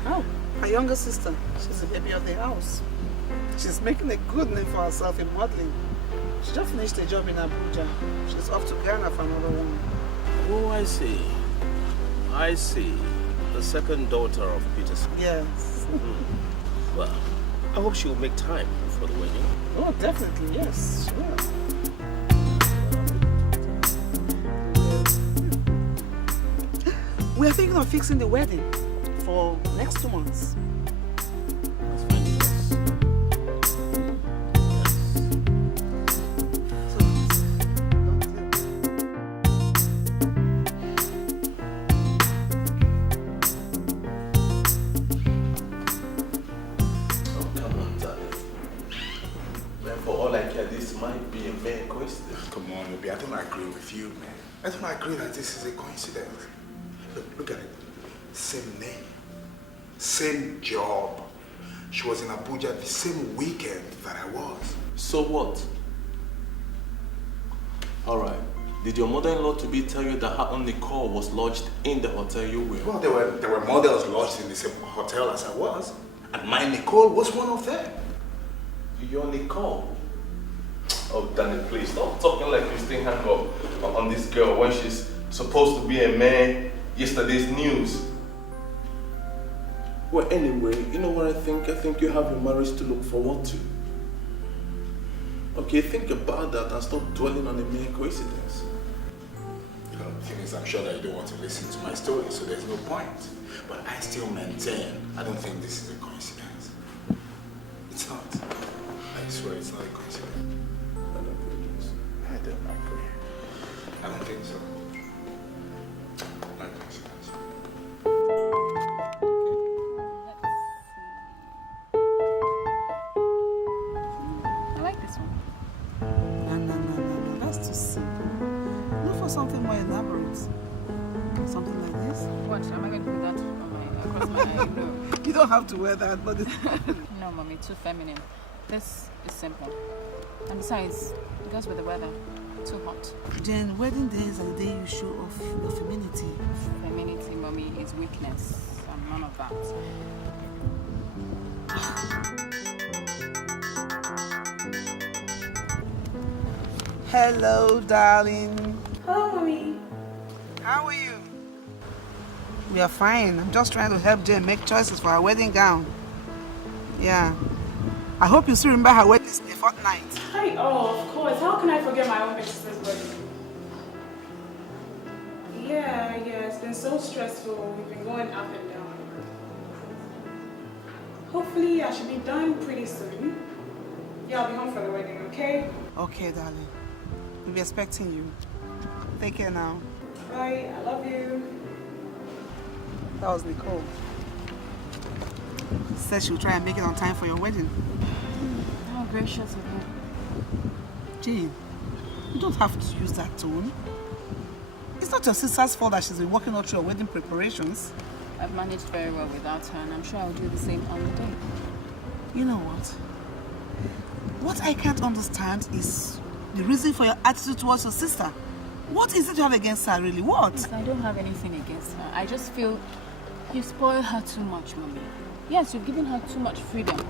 Oh, my younger sister. She's the baby of the house. She's making a good name for herself in modeling. She just finished a job in Abuja. She's off to Ghana for another one. Oh, I see. I see. The second daughter of Peterson. Yes. Well, I hope she will make time for the wedding. Oh, definitely, yes. Sure. We are thinking of fixing the wedding for next 2 months. Come on, Obi, I don't agree with you, man. I don't agree that this is a coincidence. Look at it. Same name, same job. She was in Abuja the same weekend that I was. So what? Alright. Did your mother-in-law to be tell you that her only call was lodged in the hotel you were? Well, there were models lodged in the same hotel as I was. And my Nicole was one of them. Your Nicole? Oh, Danny, please stop talking like you still hang up on this girl when she's supposed to be a man yesterday's news. Well, anyway, you know what I think? I think you have your marriage to look forward to. Okay, think about that and stop dwelling on a mere coincidence. You know, the thing is, I'm sure that you don't want to listen to my story, so there's no point. But I still maintain, I don't think this is a coincidence. It's not. I swear it's not a coincidence. I don't agree. I don't think so. Not a coincidence. I like this one. No. That's too simple. Look for something more elaborate. Something like this. What? Am I going to put that on across my eye? No. You don't have to wear that, but it's No, mommy, too feminine. This is simple. And besides, it goes with the weather. Too hot. Jen, wedding days are the day you show off your femininity. Femininity, mommy, is weakness. And none of that. Hello, darling. Hello, mommy. How are you? We are fine. I'm just trying to help Jen make choices for her wedding gown. Yeah. I hope you still remember her wedding is a fortnight. Hi, oh, of course. How can I forget my own big sister's wedding? Yeah, it's been so stressful. We've been going up and down. Hopefully, I should be done pretty soon. Yeah, I'll be home for the wedding, okay? Okay, darling. We'll be expecting you. Take care now. Bye, I love you. That was Nicole. Said she'll try and make it on time for your wedding. How gracious of you. Jane, you don't have to use that tone. It's not your sister's fault that she's been working all through her wedding preparations. I've managed very well without her, and I'm sure I'll do the same on the day. You know what? What I can't understand is the reason for your attitude towards your sister. What is it you have against her, really? What? I don't have anything against her. I just feel you spoil her too much, mommy. Yes, you've given her too much freedom.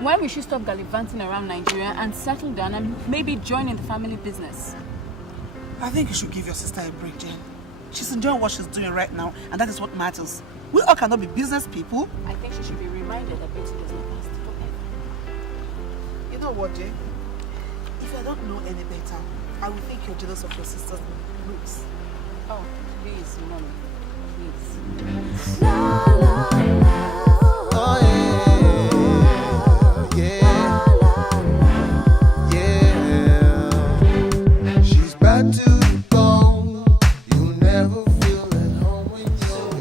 When will she stop gallivanting around Nigeria and settle down and maybe join in the family business? I think you should give your sister a break, Jane. She's enjoying what she's doing right now, and that is what matters. We all cannot be business people. I think she should be reminded that beauty does not last forever. You know what, Jane? If I don't know any better, I will think you're jealous of your sister's looks. Oh, please, mommy. Please. Oh yeah. She's bad to go. You never feel at home when you're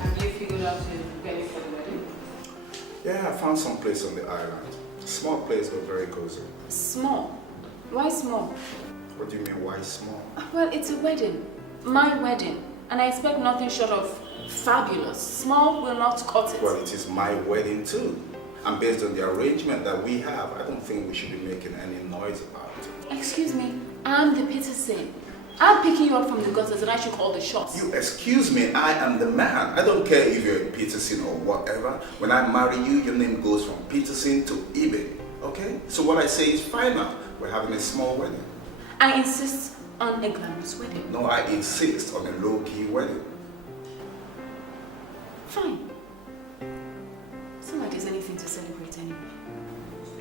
Have you figured out a venue for the wedding? Yeah, I found some place on the island. Small place, but very cozy. Small? Why small? What do you mean, why small? Well, it's a wedding. My wedding. And I expect nothing short of fabulous. Small will not cut it. Well, it is my wedding too. And based on the arrangement that we have, I don't think we should be making any noise about it. Excuse me, I'm the Peterson. I'm picking you up from the gutters and I should call the shots. You excuse me, I am the man. I don't care if you're a Peterson or whatever. When I marry you, your name goes from Peterson to eBay. Okay? So what I say is final. We're having a small wedding. I insist on a glamorous wedding. No, I insist on a low-key wedding. Fine. It's not like there's anything to celebrate anyway.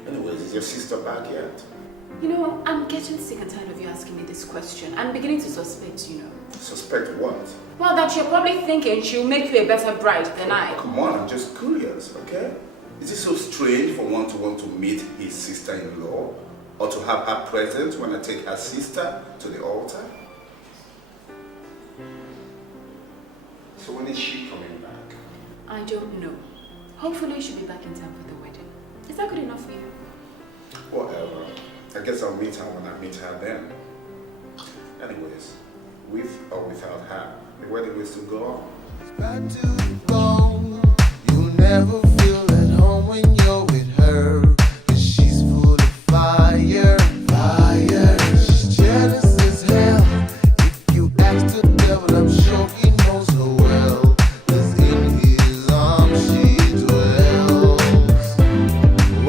Anyways, is your sister back yet? You know, I'm getting sick and tired of you asking me this question. I'm beginning to suspect, you know. Suspect what? Well, that you're probably thinking she'll make you a better bride than I. Come on, I'm just curious, okay? Is it so strange for one to want to meet his sister-in-law or to have her present when I take her sister to the altar? So when is she coming back? I don't know. Hopefully she'll be back in time for the wedding. Is that good enough for you? Whatever. I guess I'll meet her when I meet her then. Anyways, with or without her, the wedding will still go on. Got to go. You never feel at home when you're with her. 'Cause she's full of fire, fire. She's jealous as hell. If you ask the devil, I'm sure he knows her well. 'Cause in his arms she dwells.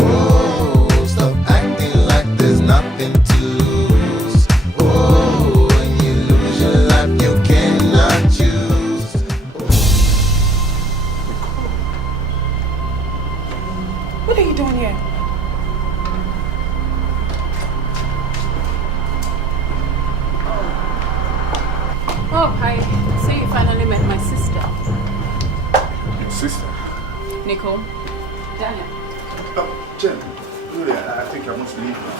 Oh, stop acting like there's nothing to lose. Oh, when you lose your life, you cannot choose. What are you doing here? Oh, hi. So you finally met my sister. Your sister? Nicole. Daniel. Oh, Jen. Good. I think I must leave now.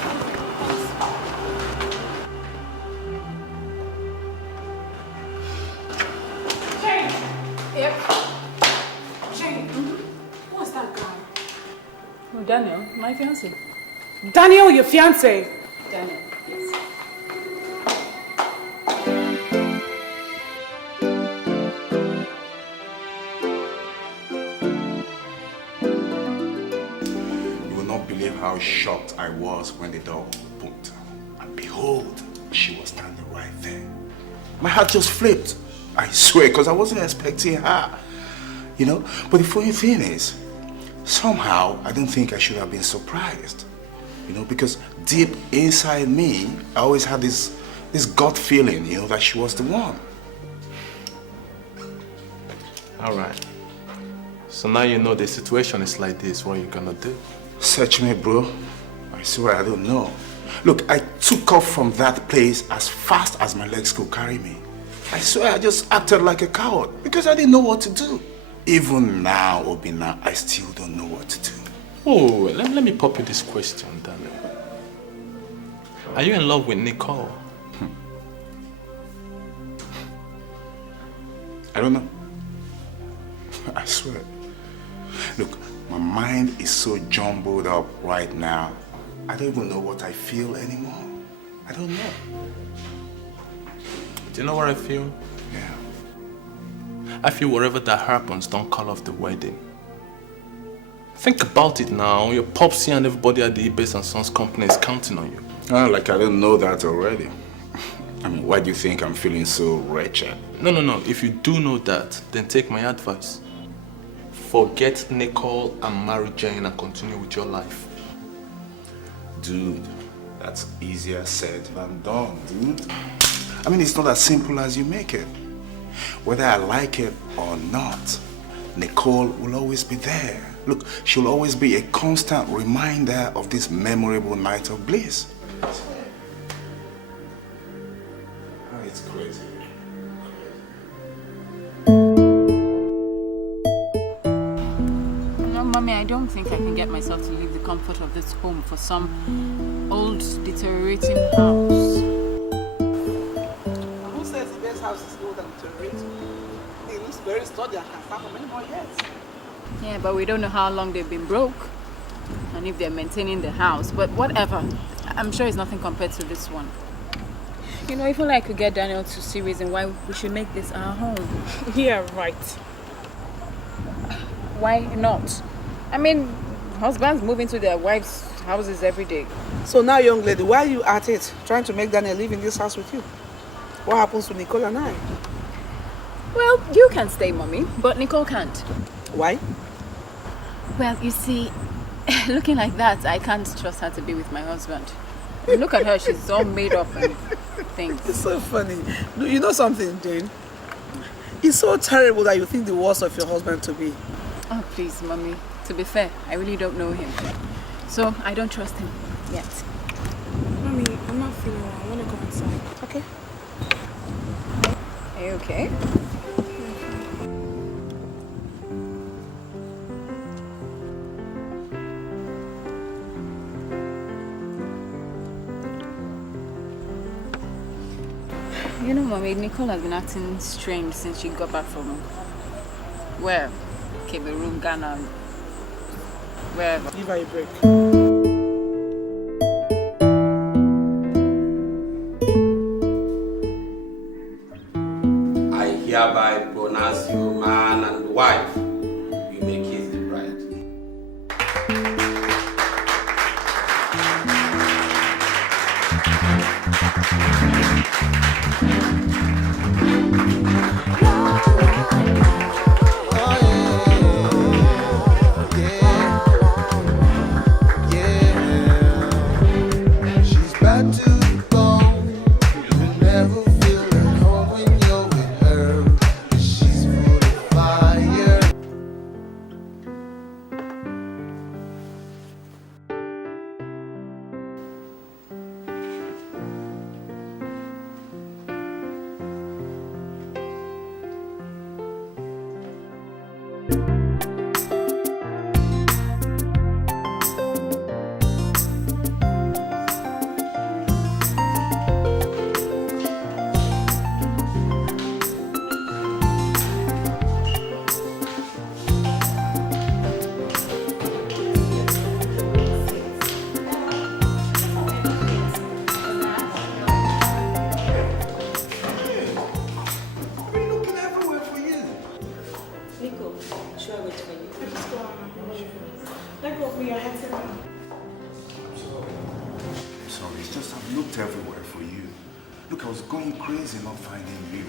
Jane! Yep. Jane, what's that guy? Oh, Daniel, my fiancé. Daniel, your fiancé. Daniel, yes. You will not believe how shocked I was when the door opened. And behold, she was standing right there. My heart just flipped. I swear, because I wasn't expecting her. You know? But the funny thing is, somehow, I don't think I should have been surprised. You know, because deep inside me, I always had this gut feeling, you know, that she was the one. All right. So now you know the situation is like this. What are you gonna do? Search me, bro. I swear I don't know. Look, I took off from that place as fast as my legs could carry me. I swear I just acted like a coward because I didn't know what to do. Even now, Obina, I still don't know what to do. Oh, let me pop you this question, Daniel. Are you in love with Nicole? I don't know. I swear. Look, my mind is so jumbled up right now. I don't even know what I feel anymore. I don't know. Do you know what I feel? Yeah. I feel whatever that happens, don't call off the wedding. Think about it now. Your popsy and everybody at the Ibes and Sons company is counting on you. Oh, like I don't know that already. I mean, why do you think I'm feeling so wretched? No. If you do know that, then take my advice. Forget Nicole and marry Jane and continue with your life. Dude, that's easier said than done, dude. I mean, it's not as simple as you make it. Whether I like it or not, Nicole will always be there. Look, she'll always be a constant reminder of this memorable night of bliss. Oh, it's crazy. No, Mommy, I don't think I can get myself to leave the comfort of this home for some old, deteriorating house. Who says the best house is old and deteriorating? It looks very sturdy and can stand for many more years. Yeah, but we don't know how long they've been broke and if they're maintaining the house. But whatever, I'm sure it's nothing compared to this one. You know, if only I could get Daniel to see reason why we should make this our home. Yeah, right. Why not? I mean, husbands move into their wives' houses every day. So now, young lady, why are you at it, trying to make Daniel live in this house with you? What happens to Nicole and I? Well, you can stay, Mommy, but Nicole can't. Why? Well, you see, looking like that, I can't trust her to be with my husband. Look at her, she's all made up and things. It's so funny. You know something, Jane? It's so terrible that you think the worst of your husband to be. Oh, please, Mommy. To be fair, I really don't know him. So, I don't trust him yet. Mommy, I'm not feeling well. I want to go inside. Okay. Are you okay? You know, Mommy, Nicole has been acting strange since she got back from Cameroon, Ghana, wherever. Give her a break. I hereby pronounce you man and wife. You may kiss the bride. She's bad to the bone. You never feel at home when you're with her. She's full of fire. Nico, should I wait for you? Let's go on. Let go of me, you're hurting me. Sorry, it's just I've looked everywhere for you. Look, I was going crazy not finding you.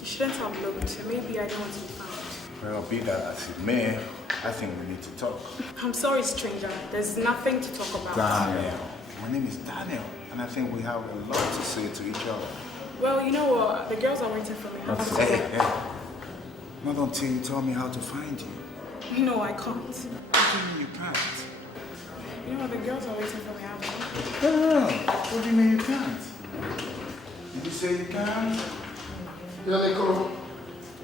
You shouldn't have looked. Maybe I don't want to be found. Well, be that as it may, I think we need to talk. I'm sorry, stranger. There's nothing to talk about. Daniel. My name is Daniel, and I think we have a lot to say to each other. Well, you know what? The girls are waiting for me. Hey. Not until you tell me how to find you. No, I can't. What do you mean you can't? You know what? The girls are waiting for me. No. What do you mean you can't? Did you say you can't? Yeah, Nicole.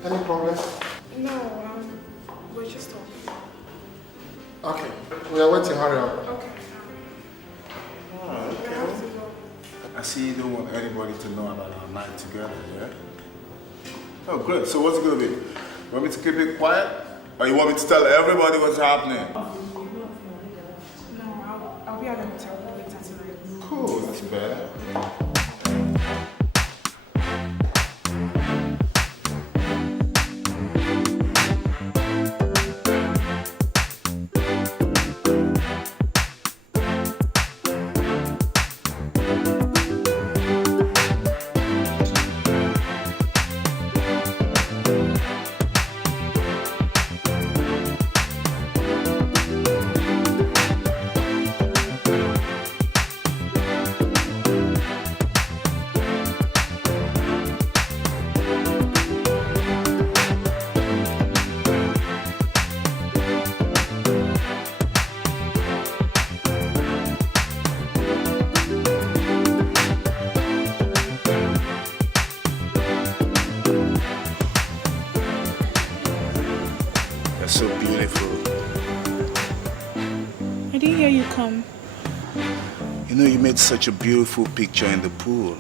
Any problem? No, we're just talking. Okay. We are waiting. Hurry up. Okay. Okay. I see you don't want anybody to know about our night together, yeah? Oh, great. So what's it going to be? You want me to keep it quiet? Or you want me to tell everybody what's happening? No, I'll be at the hotel later tonight. Cool, that's better. So beautiful. I didn't hear you come. You know, you made such a beautiful picture in the pool.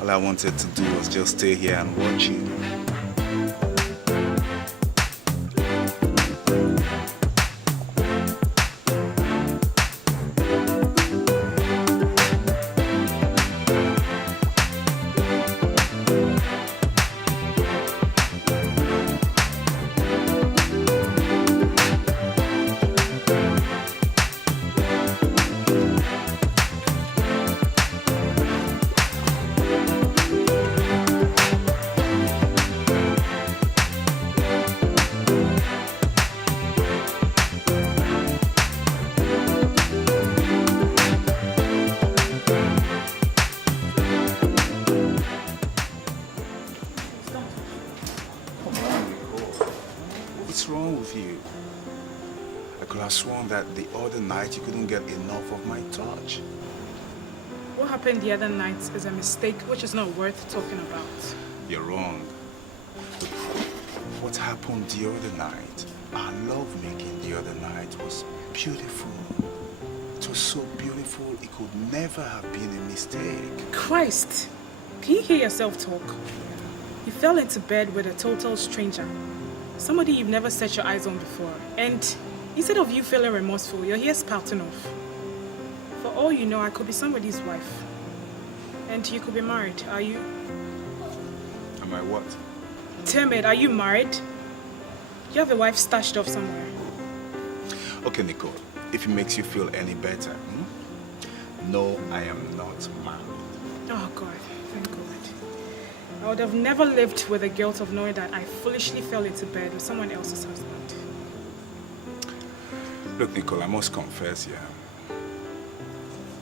All I wanted to do was just stay here and watch you. What's wrong with you? I could have sworn that the other night you couldn't get enough of my touch. What happened the other night is a mistake which is not worth talking about. You're wrong. What happened the other night, our lovemaking the other night was beautiful. It was so beautiful, it could never have been a mistake. Christ! Can you hear yourself talk? You fell into bed with a total stranger. Somebody you've never set your eyes on before. And instead of you feeling remorseful, you're here spouting off. For all you know, I could be somebody's wife. And you could be married, are you? Am I what? Timid, are you married? You have a wife stashed off somewhere. Okay, Nicole, if it makes you feel any better. No, I am not married. Oh God, thank God. I would have never lived with the guilt of knowing that I foolishly fell into bed with someone else's husband. Look, Nicole, I must confess,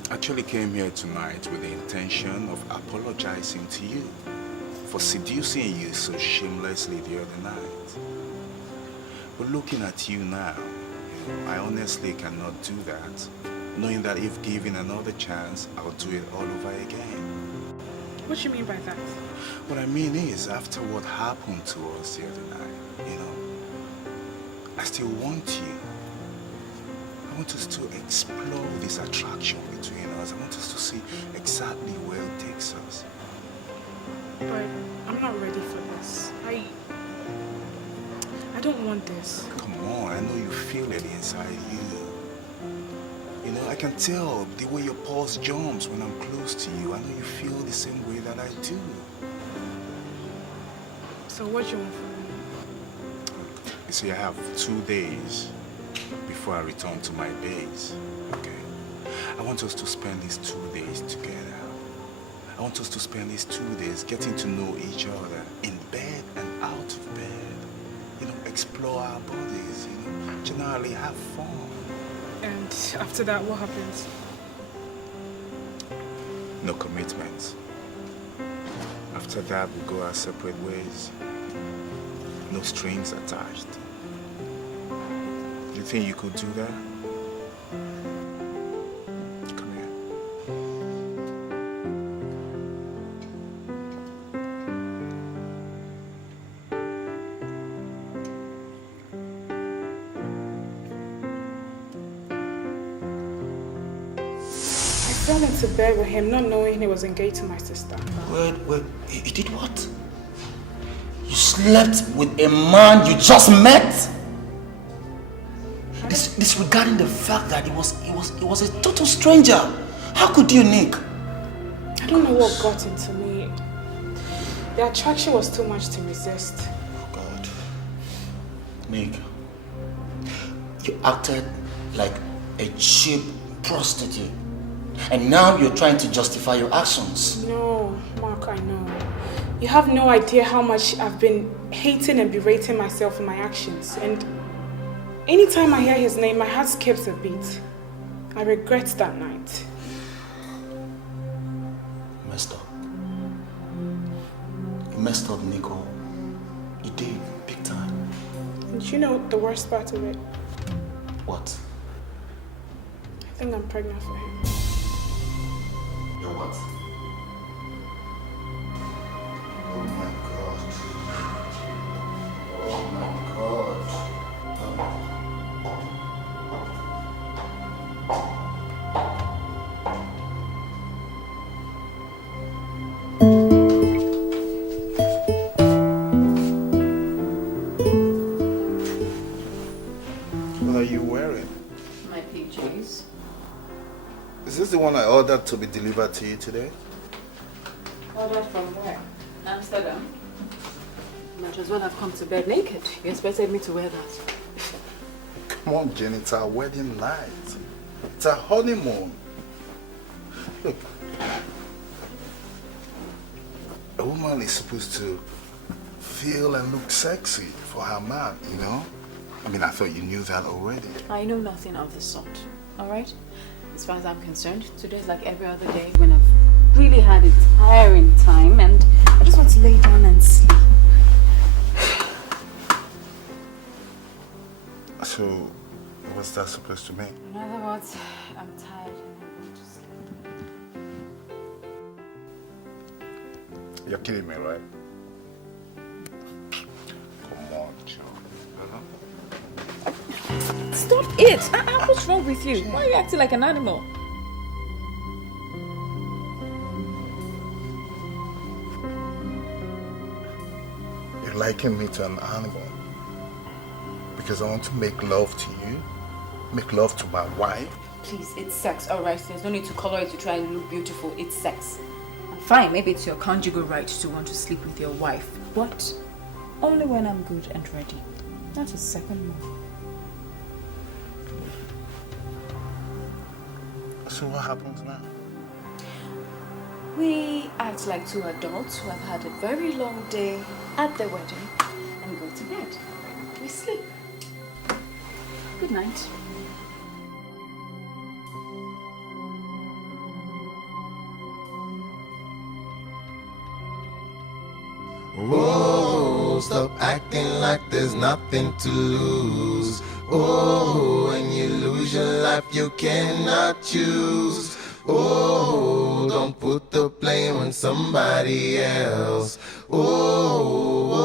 I actually came here tonight with the intention of apologizing to you for seducing you so shamelessly the other night. But looking at you now, I honestly cannot do that, knowing that if given another chance, I'll do it all over again. What do you mean by that? What I mean is, after what happened to us the other night, I still want you. I want us to explore this attraction between us. I want us to see exactly where it takes us. But I'm not ready for this. I don't want this. Come on, I know you feel it inside you. I can tell the way your pulse jumps when I'm close to you. I know you feel the same way that I do. So what do you want from me? You see, I have 2 days before I return to my base, okay? I want us to spend these 2 days together. I want us to spend these 2 days getting to know each other in bed and out of bed. Explore our bodies, generally have fun. And after that, what happens? No commitments. After that, we go our separate ways. No strings attached. Do you think you could do that? Come here. I fell into bed with him not knowing he was engaged to my sister. Wait, you did what? You slept with a man you just met? Disregarding the fact that it was a total stranger. How could you, Nick? I don't know what got into me. The attraction was too much to resist. Oh God. Nick, you acted like a cheap prostitute. And now you're trying to justify your actions. No, Mark, I know. You have no idea how much I've been hating and berating myself for my actions. And anytime I hear his name, my heart skips a beat. I regret that night. You messed up. You messed up, Nico. You did, big time. And you know the worst part of it? What? I think I'm pregnant for him. You're what? Oh my God. Oh my God. What are you wearing? My PJs. Is this the one I ordered to be delivered to you today? Ordered from where? Amsterdam. Might as well have come to bed naked. You expected me to wear that. Come on, Jenny, it's our wedding night. It's our honeymoon. Look, a woman is supposed to feel and look sexy for her man, I mean, I thought you knew that already. I know nothing of the sort. Alright? As far as I'm concerned, today's like every other day when I've really had a tiring time and I just want to lay down and sleep. So, what's that supposed to mean? In other words, I'm tired and I want to sleep. You're kidding me, right? Come on, Joe. Stop it! What's wrong with you? Why are you acting like an animal? You're liking me to an animal because I want to make love to you, make love to my wife. Please, it's sex, alright? There's no need to color it to try and look beautiful. It's sex. Fine, maybe it's your conjugal right to want to sleep with your wife, but only when I'm good and ready. That's a second move. So what happens now? We act like two adults who have had a very long day at the wedding and go to bed. We sleep. Good night. Oh, stop acting like there's nothing to lose. Oh, when you lose your life, you cannot choose. Oh, don't put the blame on somebody else. Oh,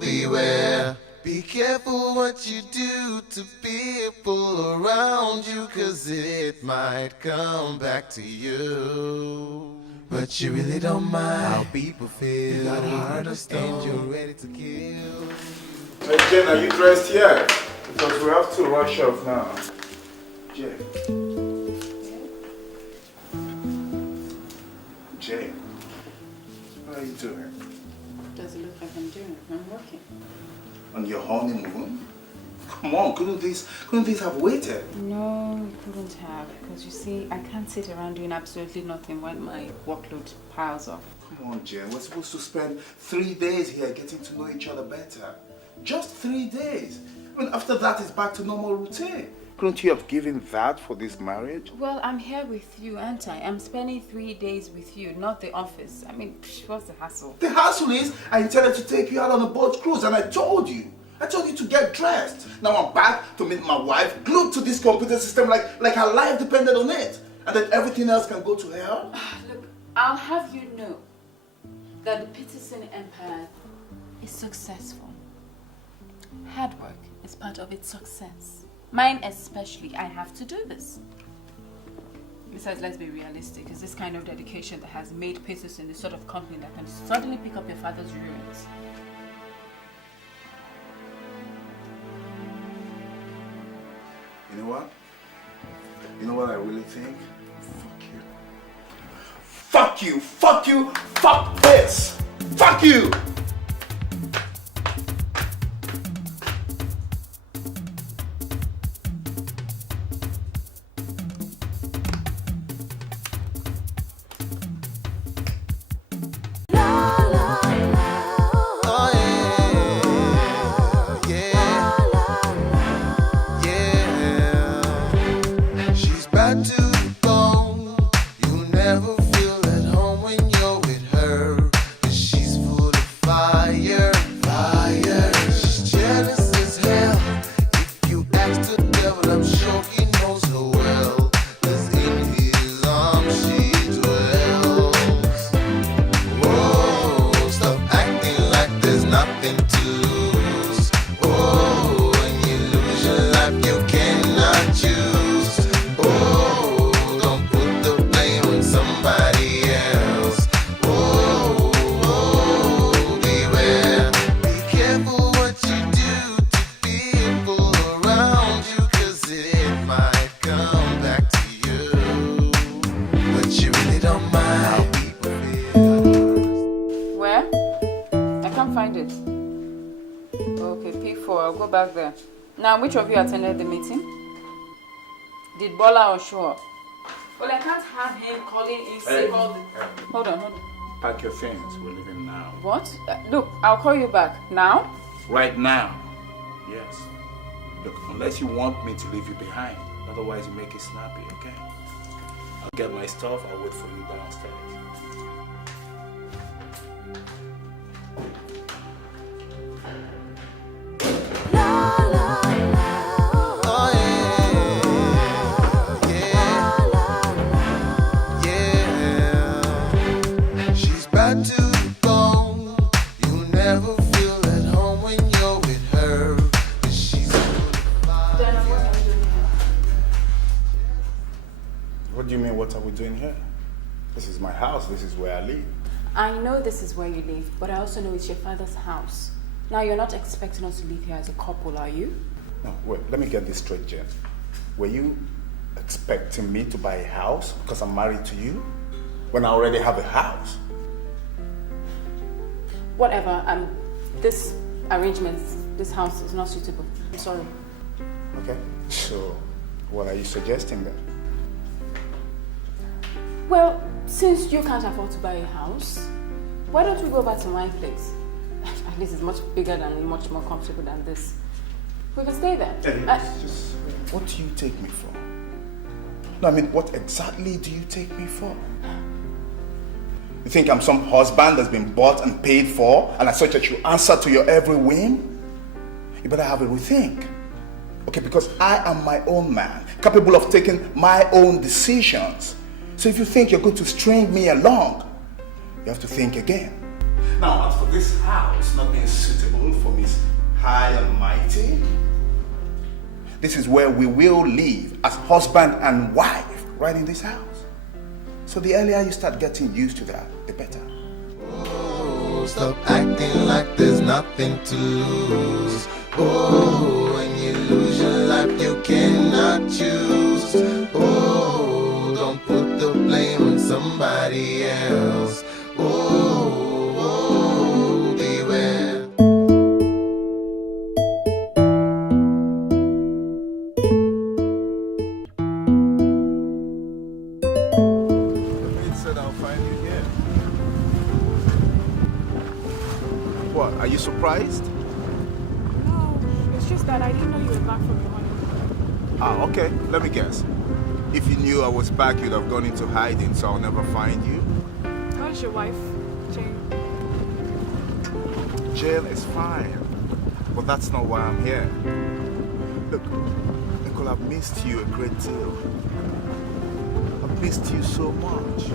beware. Be careful what you do to people around you, 'cause it might come back to you. But you really don't mind how people feel. You got a heart of stone and you're ready to kill. Hey Jen, are you dressed yet? Because we have to rush off now. Jen. Jen, what are you doing? Does it look like I'm doing it? I'm working. On your honeymoon? Come on, couldn't these have waited? No, it couldn't have. Because you see, I can't sit around doing absolutely nothing when my workload piles up. Come on, Jen, we're supposed to spend 3 days here getting to know each other better. Just 3 days. I mean, after that, it's back to normal routine. Couldn't you have given that for this marriage? Well, I'm here with you, aren't I? I'm spending 3 days with you, not the office. I mean, what's the hassle? The hassle is, I intended to take you out on a boat cruise and I told you to get dressed. Now I'm back to meet my wife, glued to this computer system like her life depended on it. And then everything else can go to hell. Look, I'll have you know that the Peterson Empire is successful. Hard work is part of its success. Mine especially, I have to do this. Besides, let's be realistic. It's this kind of dedication that has made Peterson the sort of company that can suddenly pick up your father's ruins. You know what? You know what I really think? Fuck you. Fuck you. Fuck you. Fuck this. Fuck you. Now, which of you attended the meeting? Did Bola or show up? Well, I can't have him calling in sick all the... Hold on. Pack your things. We're leaving now. What? Look, I'll call you back. Now? Right now. Yes. Look, unless you want me to leave you behind. Otherwise, you make it snappy, okay? I'll get my stuff. I'll wait for you downstairs. La la la. what are we doing here? This is my house. This is where I live. I know this is where you live, but I also know it's your father's house. Now, you're not expecting us to live here as a couple, are you? No, wait. Let me get this straight, Jen. Were you expecting me to buy a house because I'm married to you when I already have a house? Whatever. This arrangement, this house is not suitable. I'm sorry. Okay. So, what are you suggesting then? Well, since you can't afford to buy a house, why don't we go back to my place? At least it's much bigger and much more comfortable than this. We can stay there. Just, what do you take me for? No, I mean, what exactly do you take me for? You think I'm some husband that's been bought and paid for, and as such I should answer to your every whim? You better have a rethink. Okay, because I am my own man, capable of taking my own decisions. So if you think you're going to string me along, you have to think again. Now, as for this house not being suitable for Miss High and Mighty, this is where we will live as husband and wife, right in this house. So the earlier you start getting used to that, the better. Oh, stop acting like there's nothing to lose. Oh, when you lose your life, you cannot choose. Oh, don't put the blame on somebody else. Oh, beware. What, are you surprised? No, it's just that I didn't know you were back from your honeymoon. Ah, okay, let me guess. If you knew I was back, you'd have gone into hiding, so I'll never find you. How's your wife, Jane? Jail is fine, but that's not why I'm here. Look, Nicole, I've missed you a great deal. I've missed you so much.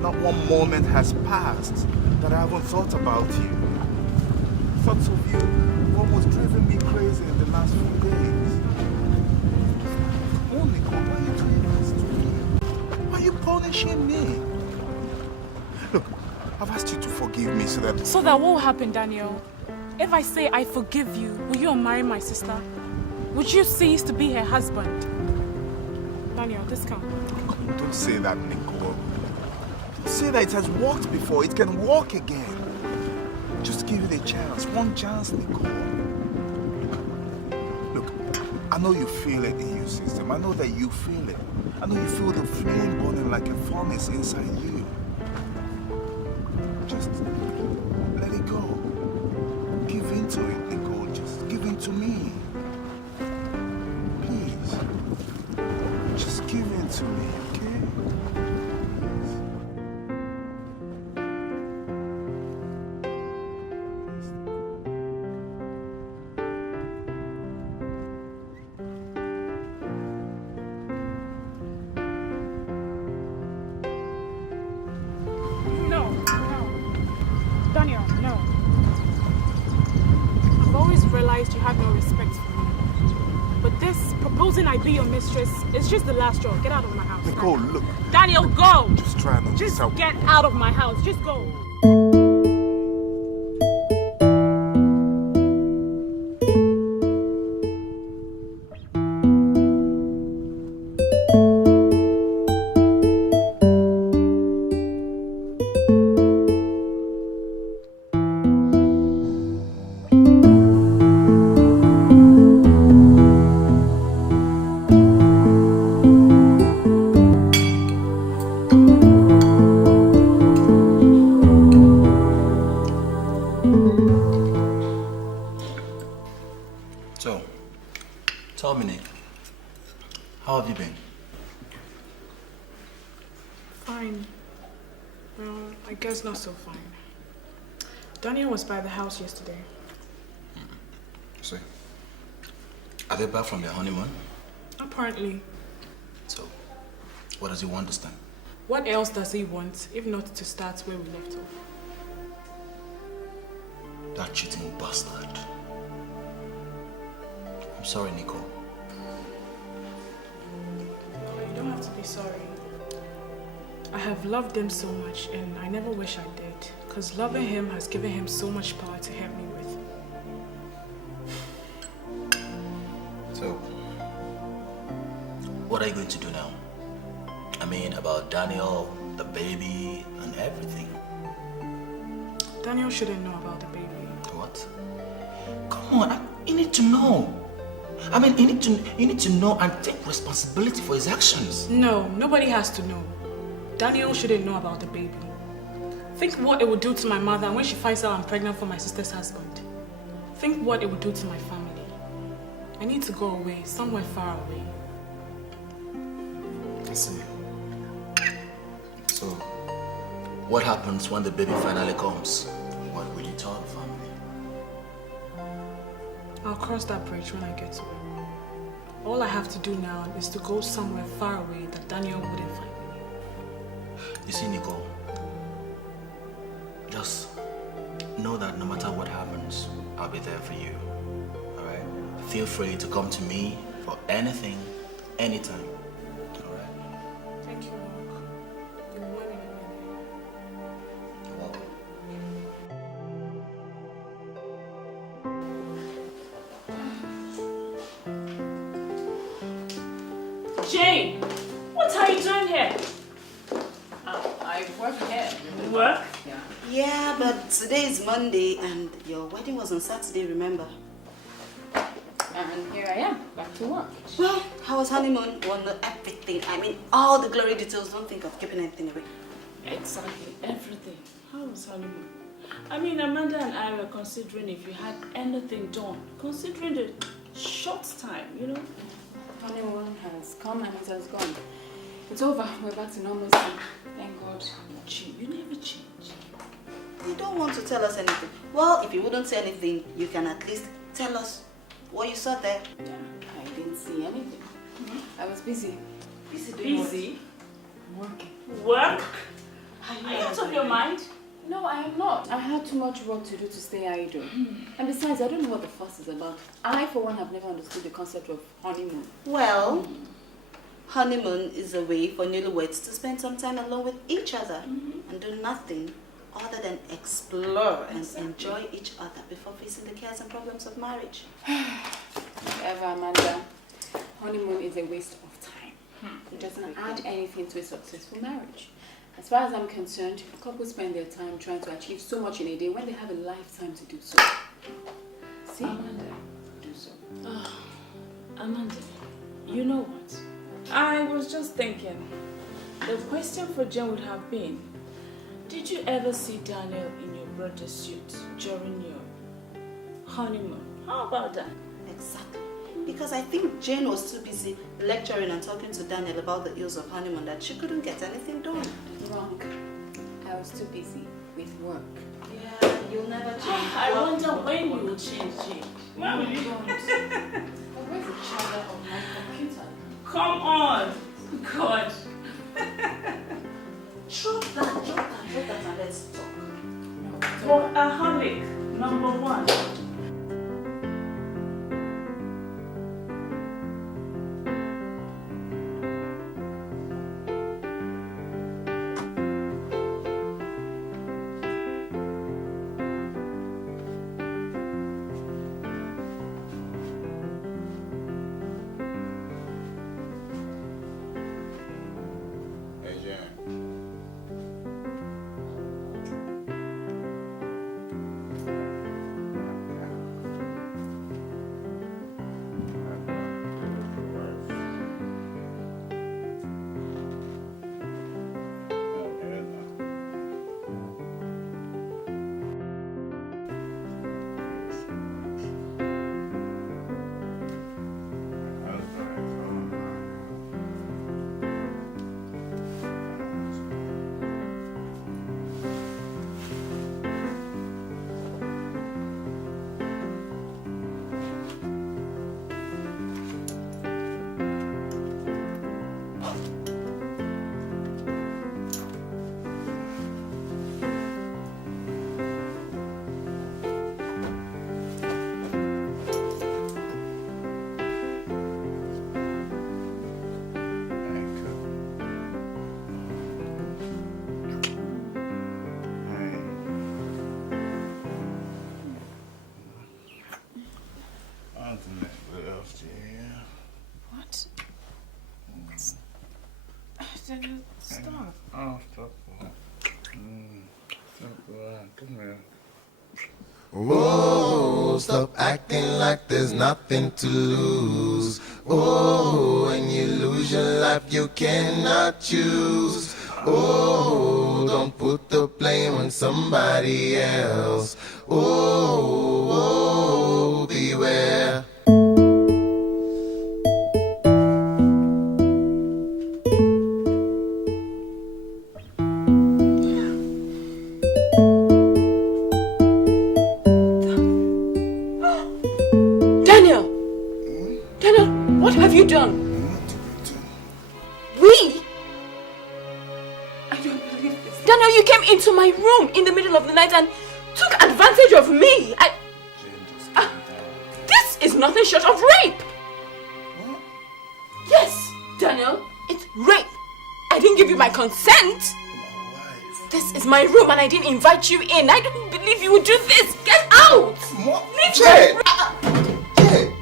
Not one moment has passed that I haven't thought about you. Thoughts of you have almost driven me crazy in the last few days. Oh, Nicole, why are you doing this to me? Why are you punishing me? Look, I've asked you to forgive me so that... So that what will happen, Daniel? If I say I forgive you, will you unmarry my sister? Would you cease to be her husband? Daniel, discount. Don't say that, Nicole. Don't say that. It has worked before. It can work again. Just give it a chance. One chance, Nicole. Look, I know you feel it in your system. I know that you feel it. I know you feel the flame burning like a furnace inside you. Just let it go. Give in to it, Nicole. Just give in to me. Please. Just give in to me, okay? No. Daniel, no. I've always realized you have no respect for me. But this, proposing I be your mistress, is just the last straw. Get out of my house. Nicole, look. Daniel, go! Just try and Just understand. get out of my house. Just go. So, tell me, Nick, how have you been? Fine. Well, I guess not so fine. Daniel was by the house yesterday. See, are they back from their honeymoon? Apparently. So, what does he want this time? What else does he want, if not to start where we left off? That cheating bastard. I'm sorry, Nicole. No, you don't have to be sorry. I have loved him so much and I never wish I did. Because loving him has given him so much power to help me with. So, what are you going to do now? I mean, about Daniel, the baby, and everything. Daniel shouldn't know about the baby. What? Come on, you need to know. I mean, you need to know and take responsibility for his actions. No, nobody has to know. Daniel shouldn't know about the baby. Think what it would do to my mother when she finds out I'm pregnant for my sister's husband. Think what it would do to my family. I need to go away, somewhere far away. I see. So, what happens when the baby finally comes? What will you tell the family? I'll cross that bridge when I get to it. All I have to do now is to go somewhere far away that Daniel wouldn't find me. You see, Nicole, just know that no matter what happens, I'll be there for you. Alright? Feel free to come to me for anything, anytime. Alright? Thank you, Mark. You're one in a million. You're welcome. Jane, what are you doing here? I work here. Work? Yeah. Yeah, but today is Monday and your wedding was on Saturday, remember? And here I am, back to work. Well, how was honeymoon? Wonder everything. I mean, all the glory details. Don't think of keeping anything away. Exactly, everything. How was honeymoon? I mean, Amanda and I were considering if you had anything done, considering the short time, you know? Honeymoon has come and it has gone. It's over. We're back to normalcy. Thank God. You never change. You don't want to tell us anything. Well, if you wouldn't say anything, you can at least tell us what you saw there. Yeah, I didn't see anything. I was busy. Busy doing Busy? Working. Work? Are you out of your mind? No, I am not. I had too much work to do to stay idle. And besides, I don't know what the fuss is about. I, for one, have never understood the concept of honeymoon. Well, honeymoon is a way for newlyweds to spend some time alone with each other and do nothing other than explore and enjoy each other before facing the cares and problems of marriage. Whatever, Amanda. Honeymoon is a waste of time. It doesn't add anything to a successful marriage. As far as I'm concerned, couples spend their time trying to achieve so much in a day when they have a lifetime to do so. See? Amanda. Do so. Amanda, you know what? I was just thinking, the question for Jen would have been, did you ever see Daniel in your brother's suit during your honeymoon? How about that? Exactly. Because I think Jane was too busy lecturing and talking to Daniel about the ills of honeymoon that she couldn't get anything done. Wrong. I was too busy with work. Yeah, you'll never change. I wonder when you will change, Jane. When will you? Where's the charger of my computer? Come on! God. Drop that and let's talk. Workaholic, number one. Hey, Jen. What? Stop. Oh, stop. Come here. Whoa, stop acting like there's nothing to lose. Oh, when you lose your life, you cannot choose. Oh, don't put the blame on somebody else. Oh, beware. What have you done? We? I don't believe this. Daniel, you came into my room in the middle of the night and took advantage of me. This is nothing short of rape. What? Yes, Daniel, it's rape. I didn't give you my consent. This is my room and I didn't invite you in. I don't believe you would do this. Get out. What? Leave Jay. Jay.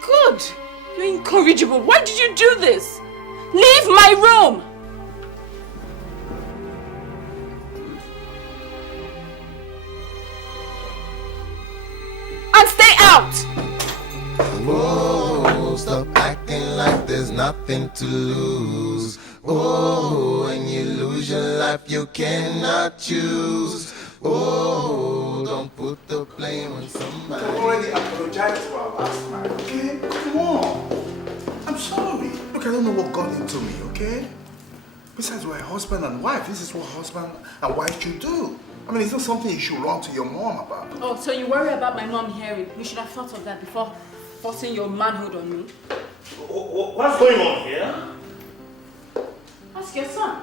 Good. You're incorrigible. Why did you do this? Leave my room. And stay out. Whoa, stop acting like there's nothing to lose. Oh, when you lose your life, you cannot choose. Oh, don't put the blame on somebody. I've already apologized for our last night, okay? Come on. I'm sorry. Look, I don't know what got into me, okay? Besides, we're husband and wife. This is what husband and wife should do. I mean, it's not something you should run to your mom about. Oh, so you worry about my mom hearing. You should have thought of that before forcing your manhood on me. What's going on here? Ask your son.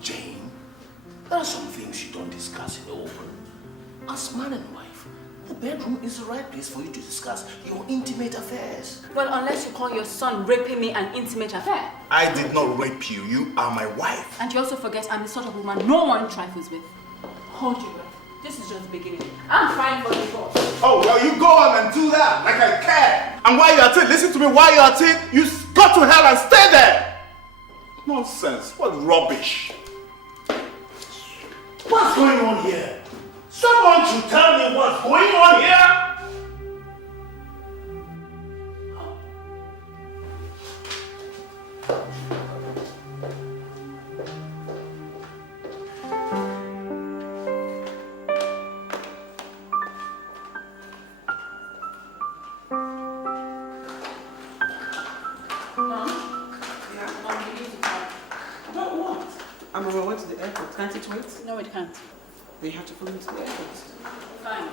Jane, there are some things you don't discuss in the open. As man and wife, the bedroom is the right place for you to discuss your intimate affairs. Well, unless you call your son raping me an intimate affair. I did not rape you. You are my wife. And you also forget I'm the sort of woman no one trifles with. Hold your breath. This is just the beginning. I'm fine for divorce. Oh, well, you go on and do that like I care. And while you're at it, listen to me, while you're at it, you go to hell and stay there. Nonsense. What rubbish. What's going on here? Someone should tell me what's going on here! I'm on my way to the airport. Can't it wait? No, it can't. Then you have to follow me to the airport. Fine.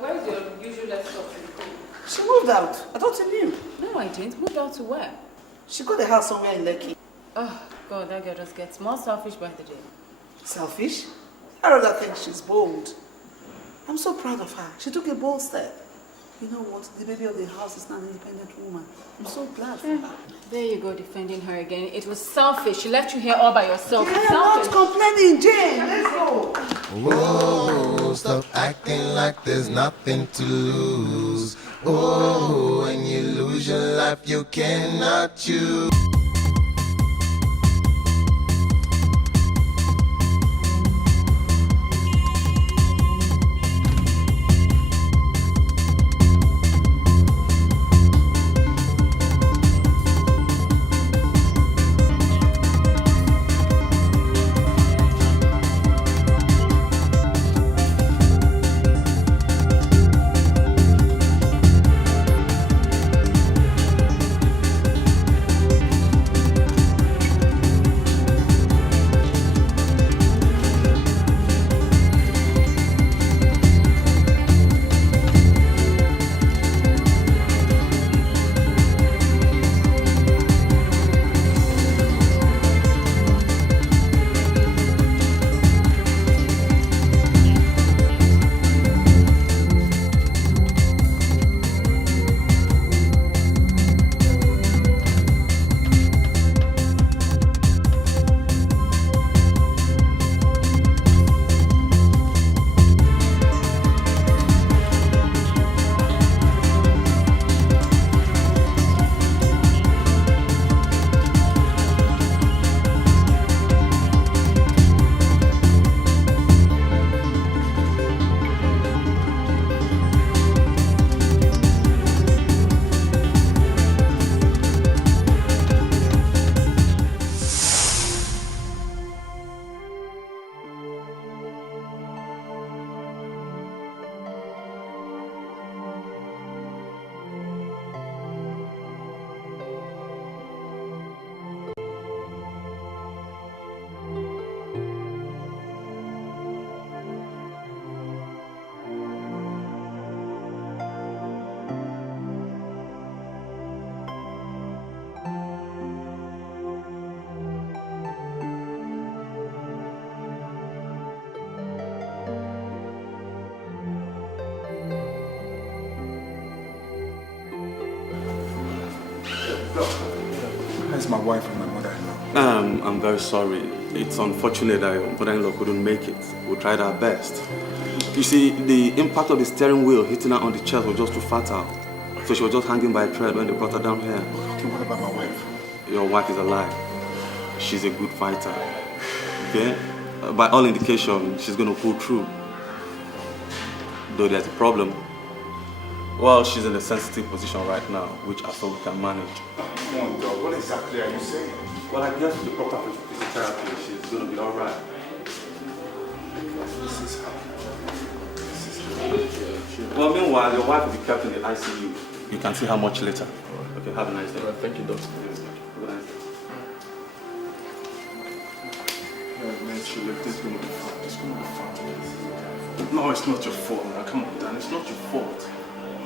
Where's your usual laptop? She moved out. I thought you knew. No, I didn't. Moved out to where? She got a house somewhere in Lekki. Oh, God, that girl just gets more selfish by the day. Selfish? I rather think she's bold. I'm so proud of her. She took a bold step. You know what? The baby of the house is now an independent woman. I'm so glad for her. There you go, defending her again. It was selfish. She left you here all by yourself. I'm not complaining, Jane. Let's go. Whoa, stop acting like there's nothing to lose. Oh, when you lose your life, you cannot choose. How's my wife and my mother-in-law? I'm very sorry. It's unfortunate that your mother-in-law couldn't make it. We tried our best. You see, the impact of the steering wheel hitting her on the chest was just too fatal. So she was just hanging by a thread when they brought her down here. Okay, what about my wife? Your wife is alive. She's a good fighter. Okay? By all indication, she's going to pull through. Though there's a problem. Well, she's in a sensitive position right now, which I thought we can manage. Come on, dog. What exactly are you saying? Well, I guess with the proper physiotherapy, she's going to be all right. This is how. Well, meanwhile, your wife will be kept in the ICU. You can see how much later. Okay, have a nice day. Thank you, doctor. Have a nice day. Man, this is going to be fun. It's going to be fun. No, it's not your fault, man. Come on, Dan. It's not your fault.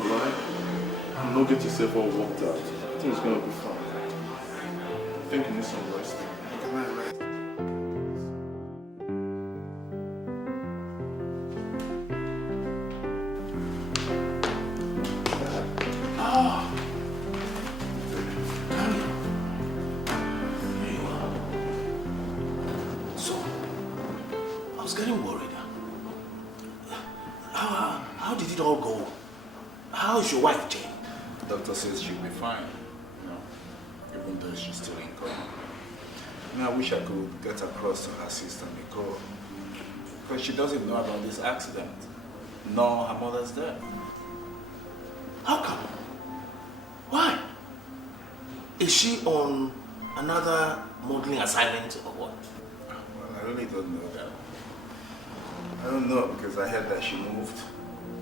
Alright? And don't get yourself all worked out. I think it's going to be fun. I think you need some rest. So, I was getting worried. How did it all go? How is your wife, Jane? The doctor says she'll be fine, even though she's still in coma. And I wish I could get across to her sister Nicole, because she doesn't know about this accident, nor her mother's death. How come? Why? Is she on another modeling assignment or what? Well, I really don't know that. I don't know, because I heard that she moved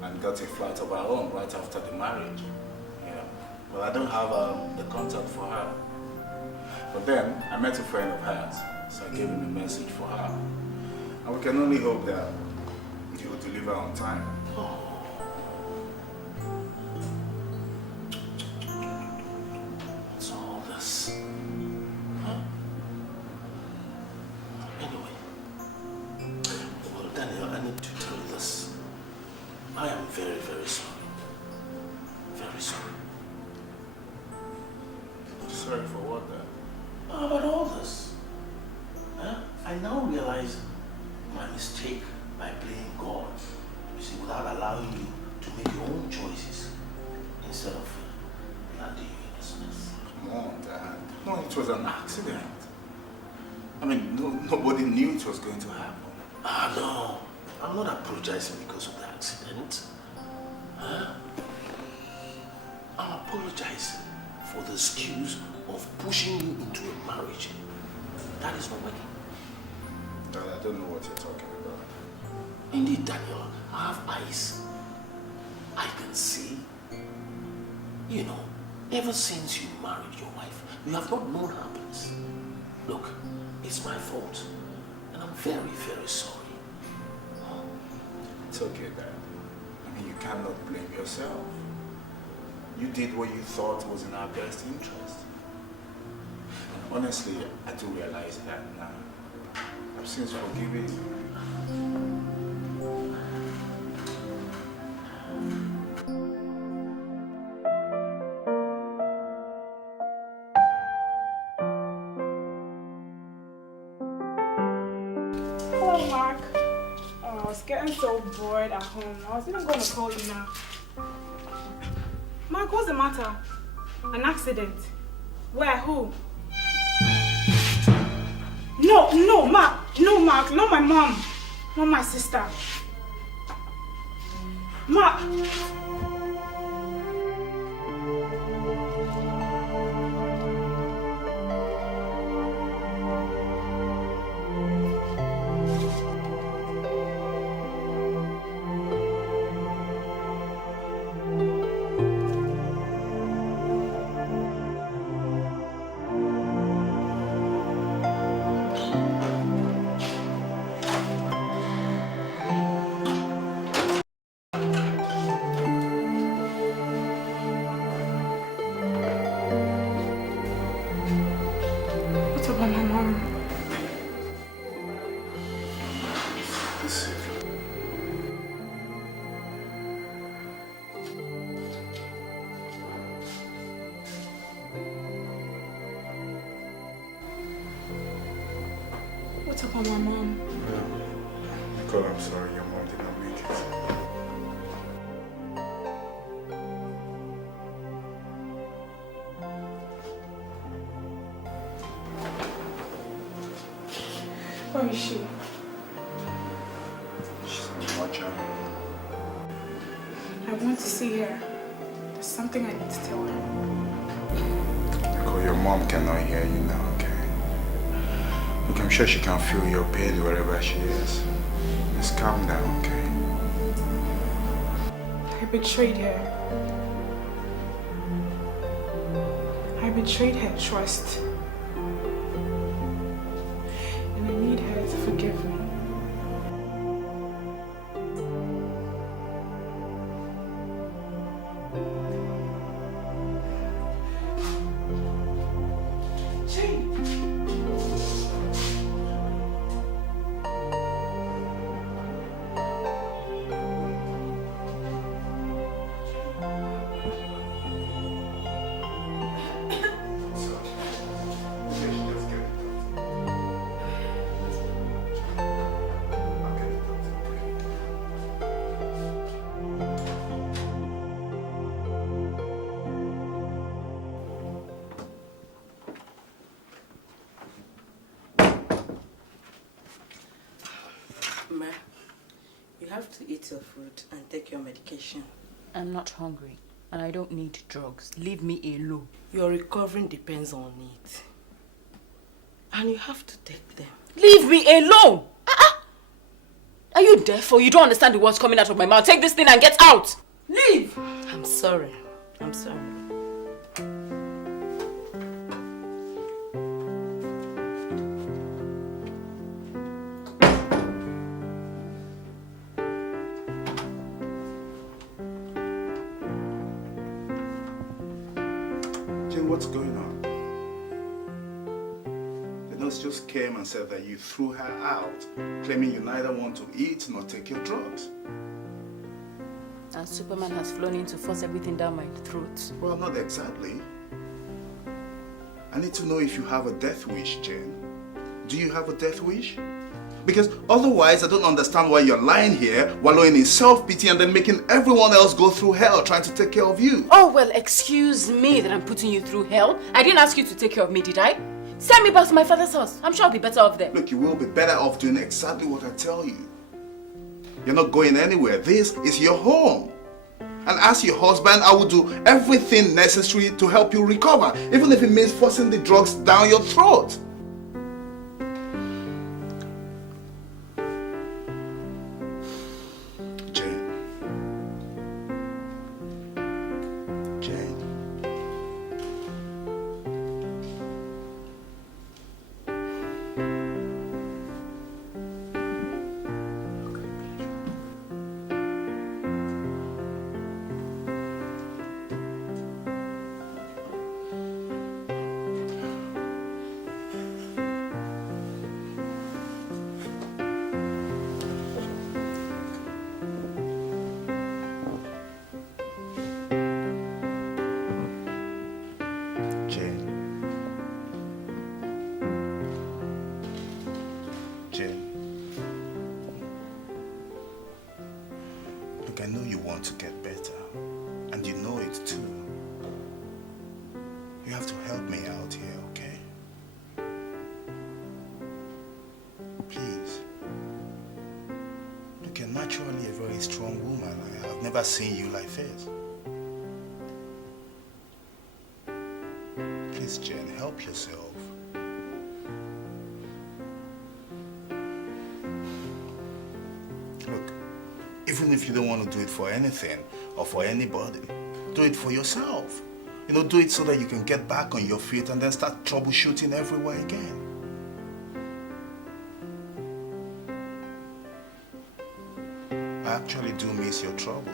and got a flat of her own right after the marriage. Well, I don't have the contact for her. But then, I met a friend of hers, so I gave him a message for her. And we can only hope that he will deliver on time. What's all this? Huh? Anyway, well, Daniel, I need to tell you this. I am very, very sorry. Very sorry. Sorry for what then? About all this. Huh? I now realize my mistake by playing God. You see, without allowing you to make your own choices instead of landing you in this mess. Come on, Dad. No, it was an accident. I mean, nobody knew it was going to happen. No. I'm not apologizing because of the accident. Huh? I'm apologizing for the excuse of pushing you into a marriage that is not working. Dad, I don't know what you're talking about. Indeed, Daniel, I have eyes. I can see. You know, ever since you married your wife, you have not known happiness. Look, it's my fault, and I'm very, very sorry. It's okay, Dad. I mean, you cannot blame yourself. You did what you thought was in our best interest. And honestly, I do realize that now. I've since forgiven you. Hello, Mark. I was getting so bored at home. I was even going to call you now. Mark, what's the matter? An accident? Where? Who? No, Mark. No, Mark. Not my mom. Not my sister. Mark. up on my mom. Nicole, I'm sorry your mom did not make it. Where is she? She's in the watcher. I want to see her. There's something I need to tell her. Nicole, your mom cannot hear you now, okay? Look, I'm sure she can feel your pain wherever she is. Just calm down, okay? I betrayed her. I betrayed her trust. And I need her to forgive me. Ma, you have to eat your food and take your medication. I'm not hungry and I don't need drugs. Leave me alone. Your recovering depends on it. And you have to take them. Leave me alone! Are you deaf or you don't understand the words coming out of my mouth? Take this thing and get out! Leave! I'm sorry. I'm sorry. Jane, what's going on? The nurse just came and said that you threw her out, claiming you neither want to eat nor take your drugs. And Superman has flown in to force everything down my throat. Well, not exactly. I need to know if you have a death wish, Jane. Do you have a death wish? Because otherwise, I don't understand why you're lying here, wallowing in self-pity and then making everyone else go through hell trying to take care of you. Oh, well, excuse me that I'm putting you through hell. I didn't ask you to take care of me, did I? Send me back to my father's house. I'm sure I'll be better off there. Look, you will be better off doing exactly what I tell you. You're not going anywhere. This is your home. And as your husband, I will do everything necessary to help you recover, even if it means forcing the drugs down your throat. Jane. Jane. Look, I know you want to get better, and you know it too. You have to help me out here, okay? Please. Look, you're naturally a very strong woman. I've never seen you like this. Please, Jen, help yourself. Look, even if you don't want to do it for anything or for anybody, do it for yourself. You know, do it so that you can get back on your feet and then start troubleshooting everywhere again. I actually do miss your trouble.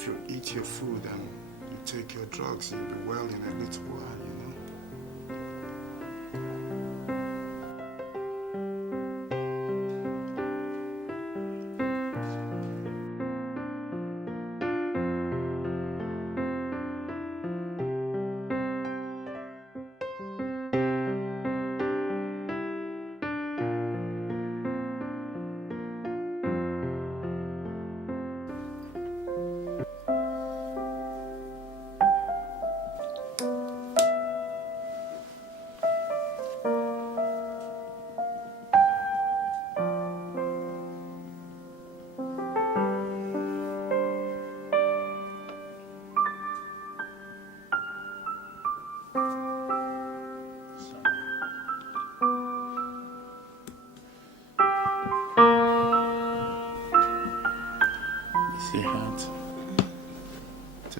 if you eat your food and you take your drugs, you'll be well in a little while, you know? See that?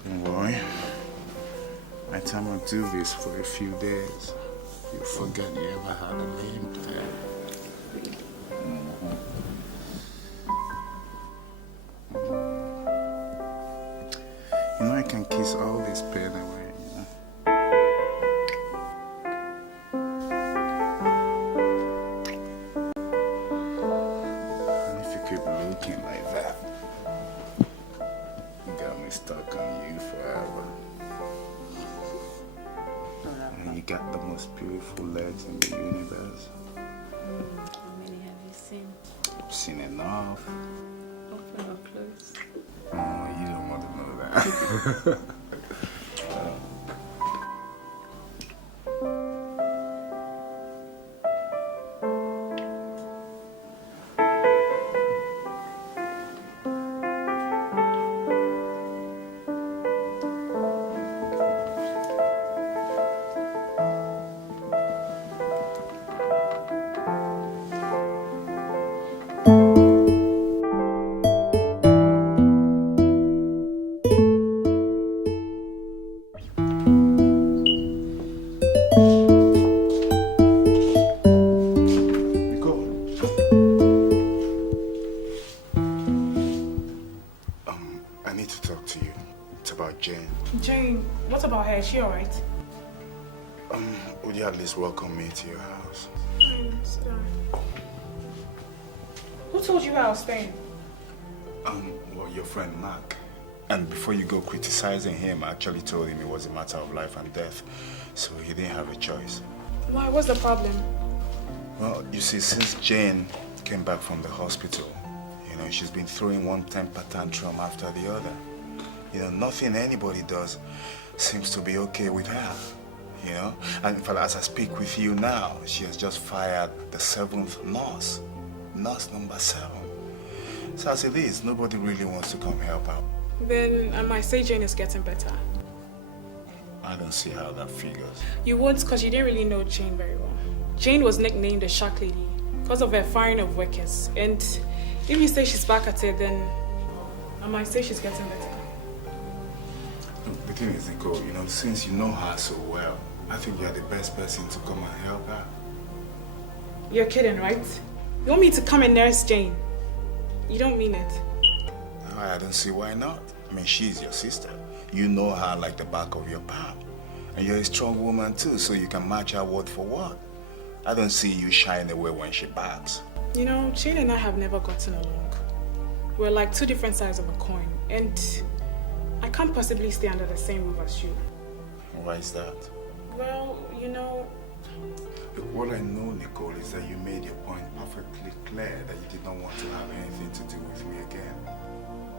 Don't worry. By the time I do this for a few days, you'll forget you ever had a lame plan. You know, I can kiss all this pain away, you know? And if you keep looking like that, you got me stuck on you forever. And you got the most beautiful legs in the universe. How many have you seen? I've seen enough. Open or close? Oh, you don't want to know that. I need to talk to you. It's about Jane. Jane, what about her? Is she alright? Would you at least welcome me to your house? Who told you where I was staying? Well, your friend Mark. And before you go criticizing him, I actually told him it was a matter of life and death. So he didn't have a choice. Why? What's the problem? Well, you see, since Jane came back from the hospital, you know, she's been throwing one temper tantrum after the other. You know, nothing anybody does seems to be okay with her, you know? And in fact, as I speak with you now, she has just fired the 7th nurse. Nurse number 7. So as it is, nobody really wants to come help out. Then I might say Jane is getting better. I don't see how that figures. You won't, because you didn't really know Jane very well. Jane was nicknamed the Shark Lady because of her firing of workers. And if you say she's back at it, then I might say she's getting better. Look, the thing is, Nicole, you know, since you know her so well, I think you're the best person to come and help her. You're kidding, right? You want me to come and nurse Jane? You don't mean it. I don't see why not. I mean, she's your sister. You know her like the back of your palm. And you're a strong woman too, so you can match her word for word. I don't see you shying away when she backs. You know, Jane and I have never gotten along. We're like two different sides of a coin. And I can't possibly stay under the same roof as you. Why is that? Well, you know... What I know, Nicole, is that you made your point perfectly clear that you did not want to have anything to do with me again.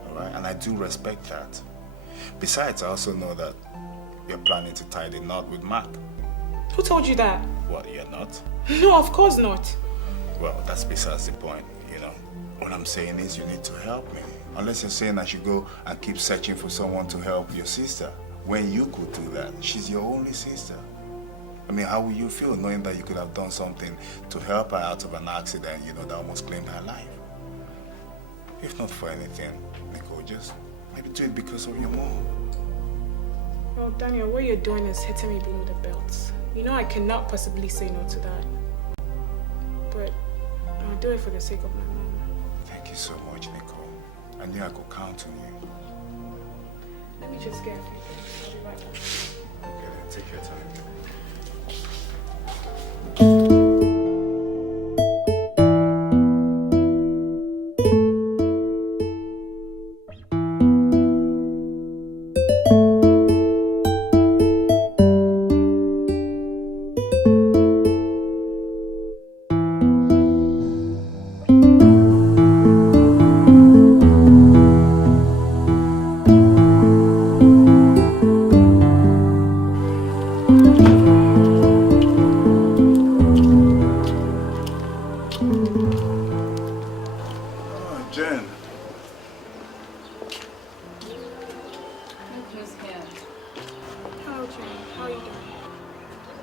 Alright? And I do respect that. Besides, I also know that you're planning to tie the knot with Mark. Who told you that? What, you're not? No, of course not. Well, that's besides the point, you know. What I'm saying is you need to help me. Unless you're saying I should go and keep searching for someone to help your sister. When you could do that, she's your only sister. I mean, how will you feel knowing that you could have done something to help her out of an accident, you know, that almost claimed her life? If not for anything, Nicole, just maybe do it because of your mom. Well, Daniel, what you're doing is hitting me below the belt. You know I cannot possibly say no to that. But I'll do it for the sake of my mom. Thank you so much, Nicole. I knew I could count on you. Let me just get a few things. I'll be right back. Okay, then take your time. Jen. Look who's here. Hello, Jane. How are you doing?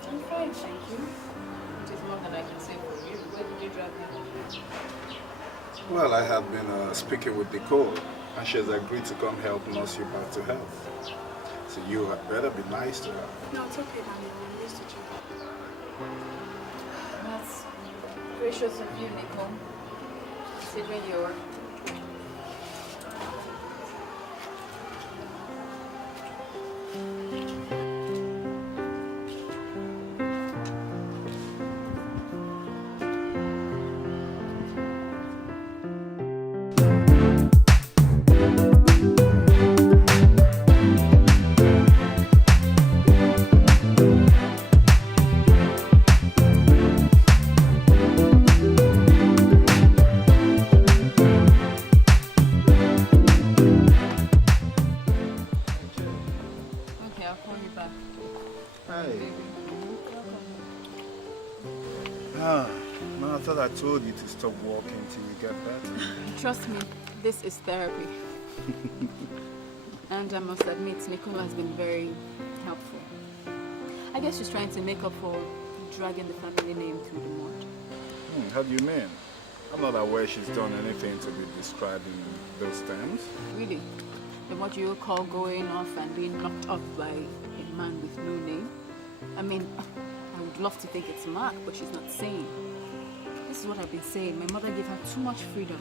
I'm fine, thank you. It is more than I can say for you. Where did you drive me? Well, I had been speaking with Nicole, and she has agreed to come help nurse you back to health. So you had better be nice to her. No, it's okay, Daniel. I'm used to you. That's gracious of you, Nicole. Considering your I told you to stop walking till you get better. Trust me, this is therapy. And I must admit, Nicole has been very helpful. I guess she's trying to make up for dragging the family name through the mud. How do you mean? I'm not aware she's done anything to be described in those terms. Really? Then what you call going off and being knocked up by a man with no name? I mean, I would love to think it's Mark, but she's not sane. This is what I've been saying. My mother gave her too much freedom.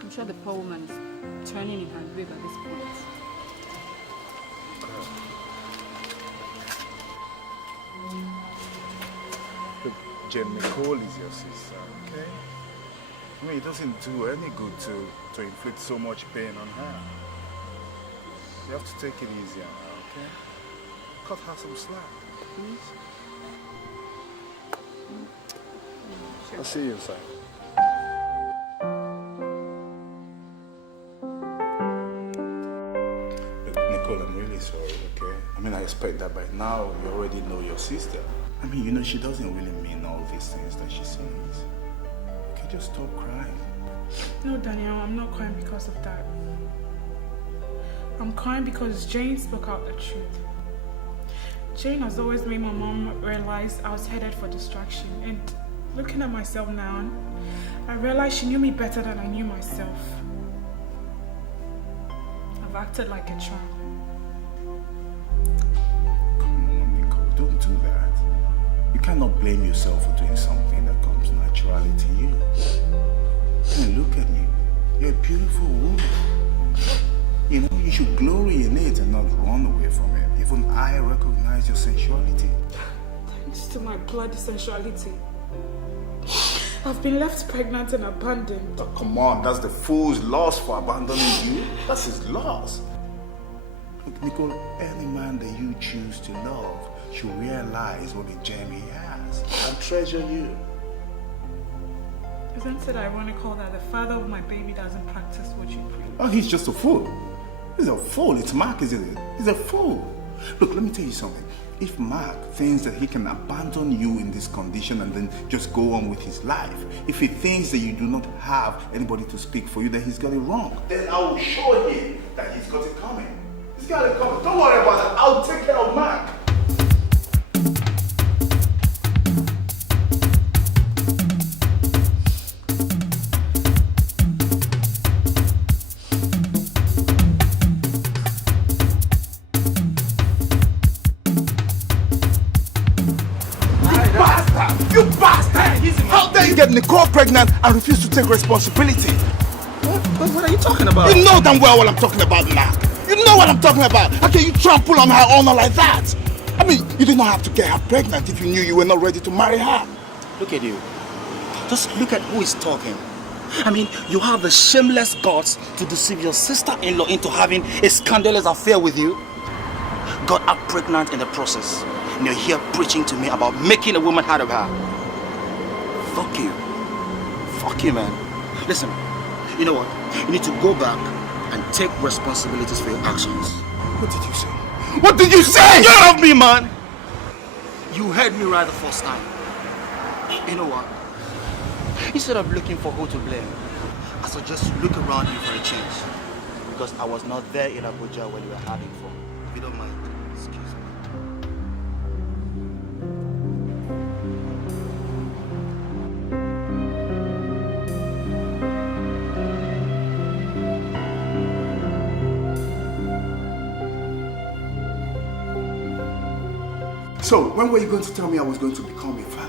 I'm sure the poor woman is turning in her grave at this point. Look, Jen, Nicole is your sister, okay? I mean, it doesn't do any good to inflict so much pain on her. You have to take it easy on her, okay? Cut her some slack, please. Sure. I'll see you inside. Look, Nicole, I'm really sorry, okay? I mean, I expect that by now you already know your sister. I mean, you know, she doesn't really mean all these things that she says. Okay, just stop crying. No, Daniel, I'm not crying because of that. I'm crying because Jane spoke out the truth. Jane has always made my mom realize I was headed for destruction, and looking at myself now, I realize she knew me better than I knew myself. I've acted like a tramp. Come on, Nicole, don't do that. You cannot blame yourself for doing something that comes naturally to you. Hey, look at me. You're a beautiful woman. You know, you should glory in it and not run away from it. Even I recognize your sensuality. Thanks to my bloody sensuality, I've been left pregnant and abandoned. Oh, come on, that's the fool's loss for abandoning you. That's his loss. Look, Nicole, any man that you choose to love should realize what a gem he has and treasure you. Isn't it ironical that the father of my baby doesn't practice what you preach? Oh, he's just a fool. He's a fool. It's Mark, isn't it? He's a fool. Look, let me tell you something. If Mark thinks that he can abandon you in this condition and then just go on with his life, if he thinks that you do not have anybody to speak for you, then he's got it wrong. Then I will show him that he's got it coming. He's got it coming. Don't worry about that. I'll take care of Mark. Get Nicole pregnant and refuse to take responsibility. What are you talking about? You know damn well what I'm talking about, Mark. You know what I'm talking about. How can you trample on her honor like that? I mean, you did not have to get her pregnant if you knew you were not ready to marry her. Look at you. Just look at who is talking. I mean, you have the shameless guts to deceive your sister-in-law into having a scandalous affair with you. Got her pregnant in the process. And you're here preaching to me about making a woman out of her. Fuck you. Fuck you, man. Listen, you know what? You need to go back and take responsibilities for your actions. What did you say? What did you say? Get off me, man! You heard me right the first time. You know what? Instead of looking for who to blame, I suggest you look around you for a change. Because I was not there in Abuja when you were having fun. If you don't mind, excuse me. So, when were you going to tell me I was going to become a father?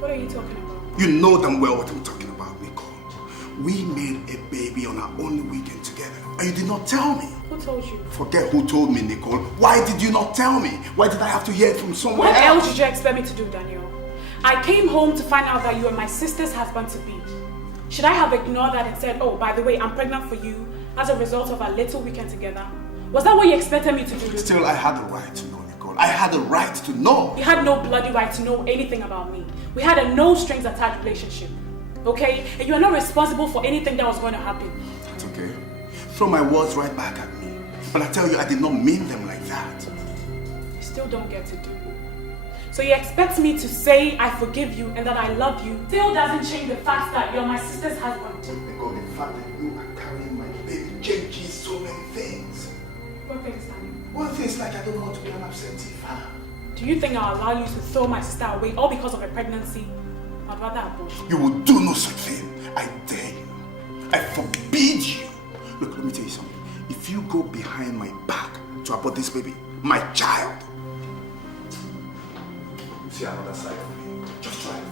What are you talking about? You know damn well what I'm talking about, Nicole. We made a baby on our only weekend together, and you did not tell me. Who told you? Forget who told me, Nicole. Why did you not tell me? Why did I have to hear it from someone What else? else did you expect me to do, Daniel? I came home to find out that you were my sister's husband-to-be. Should I have ignored that and said, oh, by the way, I'm pregnant for you as a result of our little weekend together? Was that what you expected me to do? Still, I had the right to know, Nicole. I had the right to know. You had no bloody right to know anything about me. We had a no-strings-attached relationship, okay? And you are not responsible for anything that was going to happen. That's okay. Throw my words right back at me. But I tell you, I did not mean them like that. You still don't get to do. So you expect me to say I forgive you and that I love you still doesn't change the fact that you're my sister's husband. Nicole, the fact that you are carrying my baby changes so many things. What things, Daniel? One thing is like I don't want to be an absentee father. Do you think I'll allow you to throw my sister away all because of a pregnancy? I'd rather abort. You will do no such thing. I dare you. I forbid you. Look, let me tell you something. If you go behind my back to abort this baby, my child, you see another side of me. Just try it.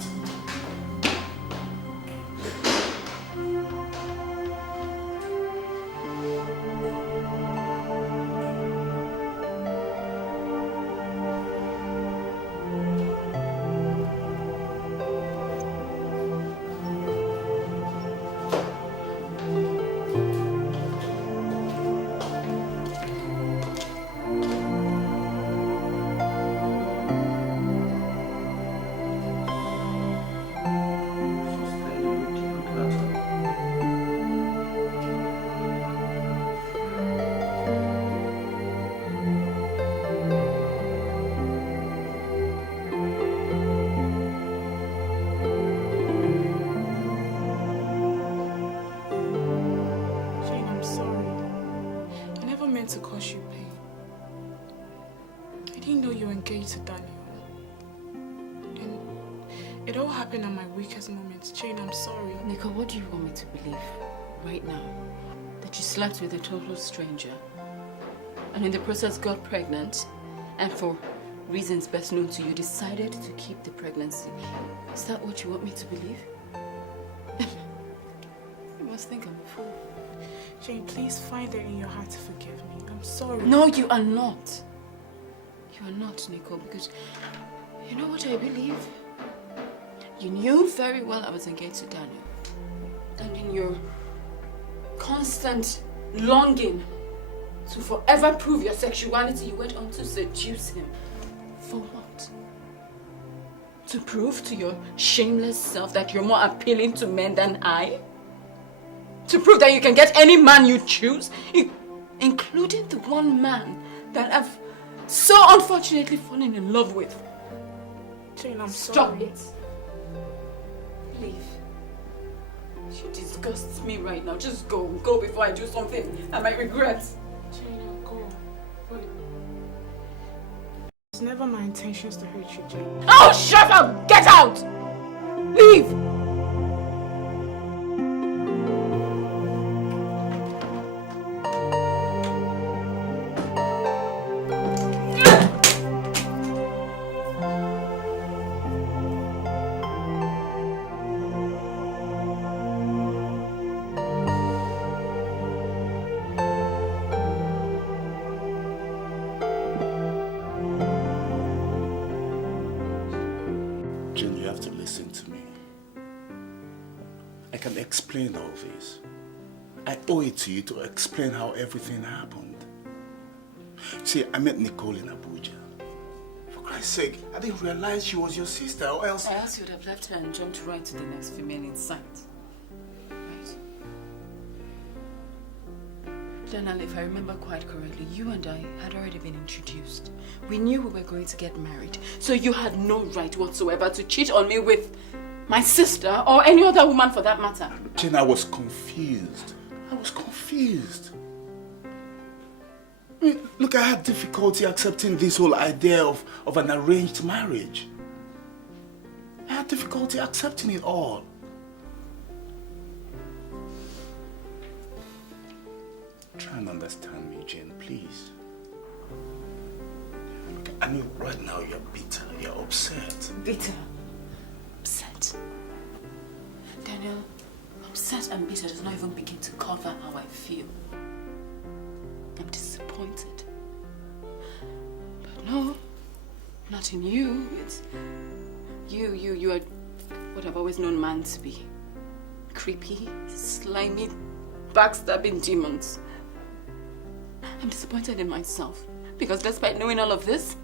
To cause you pain. I didn't know you were engaged to Daniel. And it all happened at my weakest moments. Jane, I'm sorry. Nika, what do you want me to believe right now? That you slept with a total stranger and in the process got pregnant and for reasons best known to you decided to keep the pregnancy. Is that what you want me to believe? You must think I'm a fool. Jane, please find it in your heart to forgive me. I'm sorry. No, you are not. You are not, Nicole, because you know what I believe? You knew very well I was engaged to Daniel. And in your constant longing to forever prove your sexuality, you went on to seduce him. For what? To prove to your shameless self that you're more appealing to men than I? To prove that you can get any man you choose, including the one man that I've so unfortunately fallen in love with. Jane, I'm Stop sorry. it. Leave. She disgusts me right now. Just go. Go before I do something I might regret. Jane, I'll go. Wait. It's never my intentions to hurt you, Jane. Oh, shut up! Get out! Leave! explain all this. I owe it to you to explain how everything happened. See, I met Nicole in Abuja. For Christ's sake, I didn't realize she was your sister, or else... Or else you would have left her and jumped right to the next female in sight. Right? Daniel, if I remember quite correctly, you and I had already been introduced. We knew we were going to get married, so you had no right whatsoever to cheat on me with my sister or any other woman for that matter. Jane, I was confused. I was confused. I mean, look, I had difficulty accepting this whole idea of an arranged marriage. I had difficulty accepting it all. Try and understand me, Jane, please. I know right now you're bitter, you're upset. Bitter? Upset? Daniel, upset and bitter does not even begin to cover how I feel. I'm disappointed. But no, not in you. It's you are what I've always known man to be. Creepy, slimy, backstabbing demons. I'm disappointed in myself because despite knowing all of this,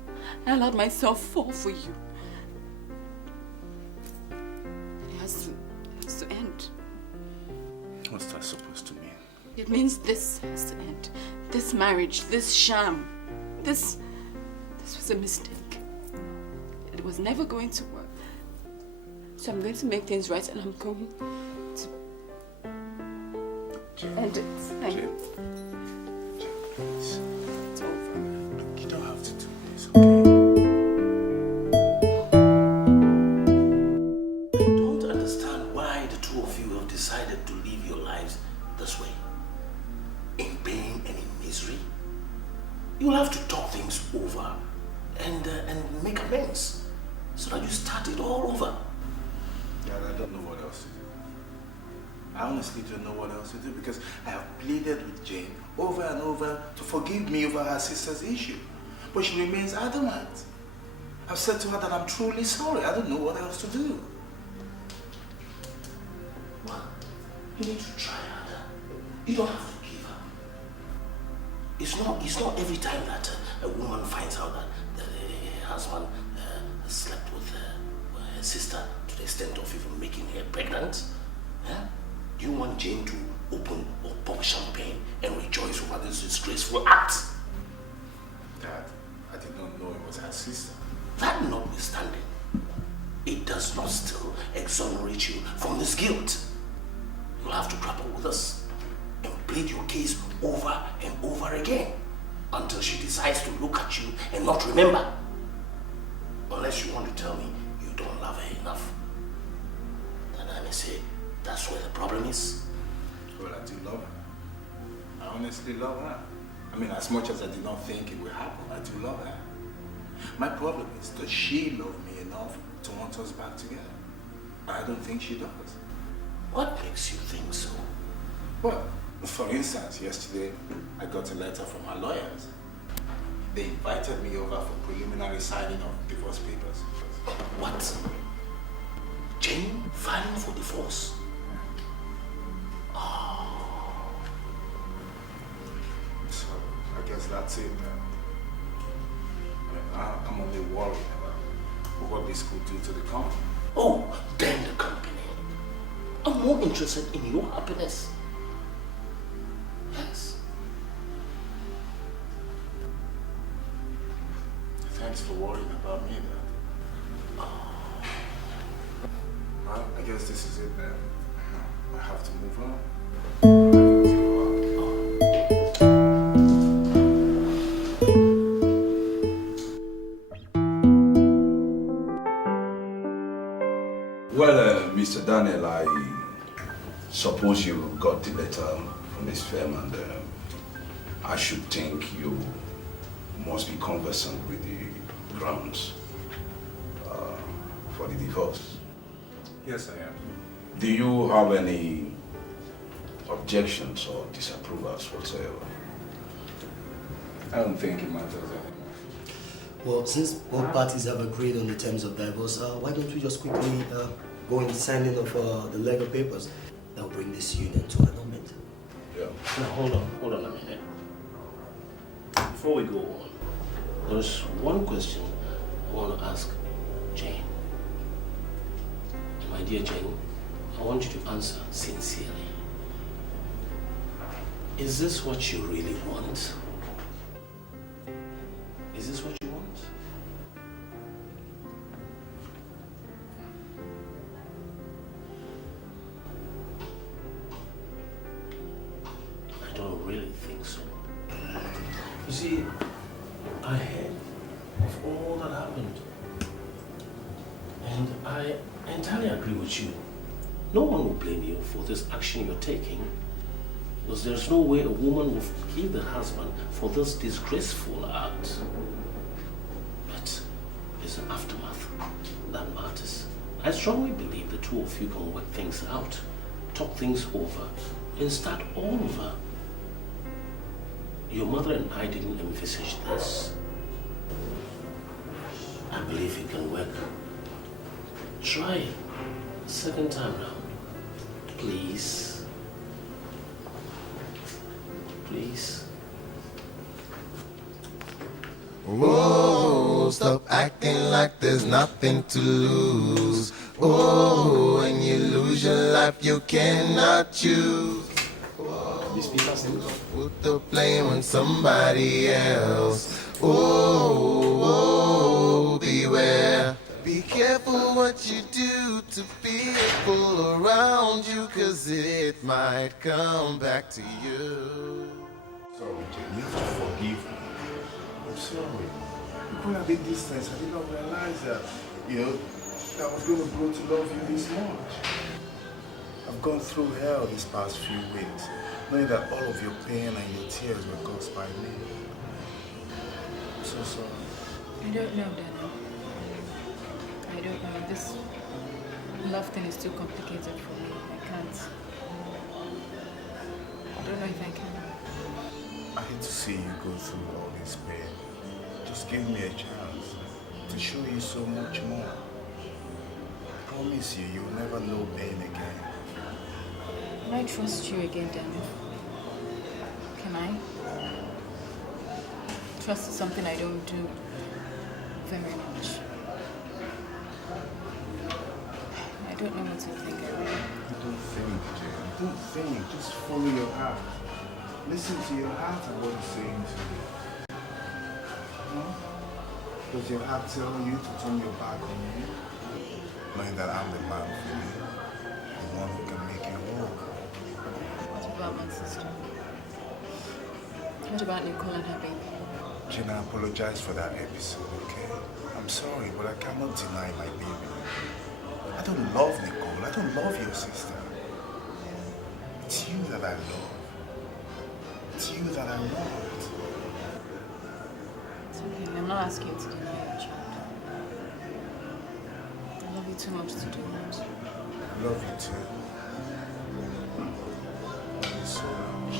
I allowed myself fall for you. It has to end. What's that supposed to mean? It means this has to end. This marriage, this sham, this was a mistake. It was never going to work. So I'm going to make things right and I'm going to end it. Thank you. Please. It's over. Look, you don't have to do this, okay? I don't understand why the two of you have decided to live your lives this way. In pain and in misery. You'll have to talk things over and make amends so that you start it all over. Yeah, I don't know what else to do. I honestly don't know what else to do because I have pleaded with Jane over and over to forgive me over her sister's issue. But she remains adamant. I've said to her that I'm truly sorry. I don't know what else to do. Well, you need to try harder. You don't have to give up. It's not every time that a woman finds out that her husband has slept with her sister to the extent of even making her pregnant. Huh? Do you want Jane to open or pop champagne and rejoice over this disgraceful act? Dad, I did not know it was her sister. That notwithstanding, it does not still exonerate you from this guilt. You'll have to grapple with us and plead your case over and over again until she decides to look at you and not remember. Unless you want to tell me you don't love her enough. Then I may say that's where the problem is. Well, I do love her. I honestly love her. I mean, as much as I did not think it would happen, I do love her. My problem is, does she love me enough to want us back together? I don't think she does. What makes you think so? Well, for instance, yesterday I got a letter from her lawyers. They invited me over for preliminary signing of divorce papers. What? Jane filing for divorce? Oh. So, I guess that's it then. I'm only worried about what this could do to the company. Oh, then the company. I'm more interested in your happiness. Yes. Thanks for worrying about me then. Well, I guess this is it then. I have to move on. Well, Mr. Daniel, I suppose you got the letter from this firm and I should think you must be conversant with the grounds for the divorce. Yes, I am. Do you have any objections or disapprovals whatsoever? I don't think it matters anymore. Well, since both parties have agreed on the terms of divorce, why don't we just quickly go in the signing of the legal papers? that will bring this union to annulment. Yeah. Now hold on a minute. Before we go on, there's one question I want to ask Jane. My dear Jane, I want you to answer sincerely. Is this what you really want? Is this what you want? I don't really think so. You see, I heard of all that happened. And I entirely agree with you. No one will blame you for this action you're taking, because there's no way a woman will forgive the husband for this disgraceful act. But it's the aftermath that matters. I strongly believe the two of you can work things out, talk things over, and start all over. Your mother and I didn't envisage this. I believe it can work. Try it. Second time round. Please. Please. Oh, stop acting like there's nothing to lose. Oh, when you lose your life, you cannot choose. Put the blame on somebody else. Oh, beware. Be careful what you do to people around you, 'cause it might come back to you. Sorry, Jane, you have to forgive me. I'm sorry. When I did these things, I did not realize that, I was going to grow to love you this much. I've gone through hell these past few weeks, knowing that all of your pain and your tears were caused by me. I'm so sorry. I don't know, Daniel. I don't know. This love thing is too complicated for me. I can't. I don't know if I can. I hate to see you go through all this pain. Just give me a chance to show you so much more. I promise you, you'll never know pain again. Can I trust you again, Daniel? Can I? Trust is something I don't do very much. I don't know what to think. Don't think, Jane. Don't think. Just follow your heart. Listen to your heart and what it's saying to you. Does your heart tell you to turn your back on me? Knowing that I'm the man for you. The one who can make you whole. What about my sister? What about Nicole and her baby? Jane, I apologize for that episode, okay? I'm sorry, but I cannot deny my baby. I don't love Nicole. I don't love your sister. It's you that I love. It's you that I want. It's okay. I'm not asking you to deny your child. I love you too much to do that. I love you too. I love you so much.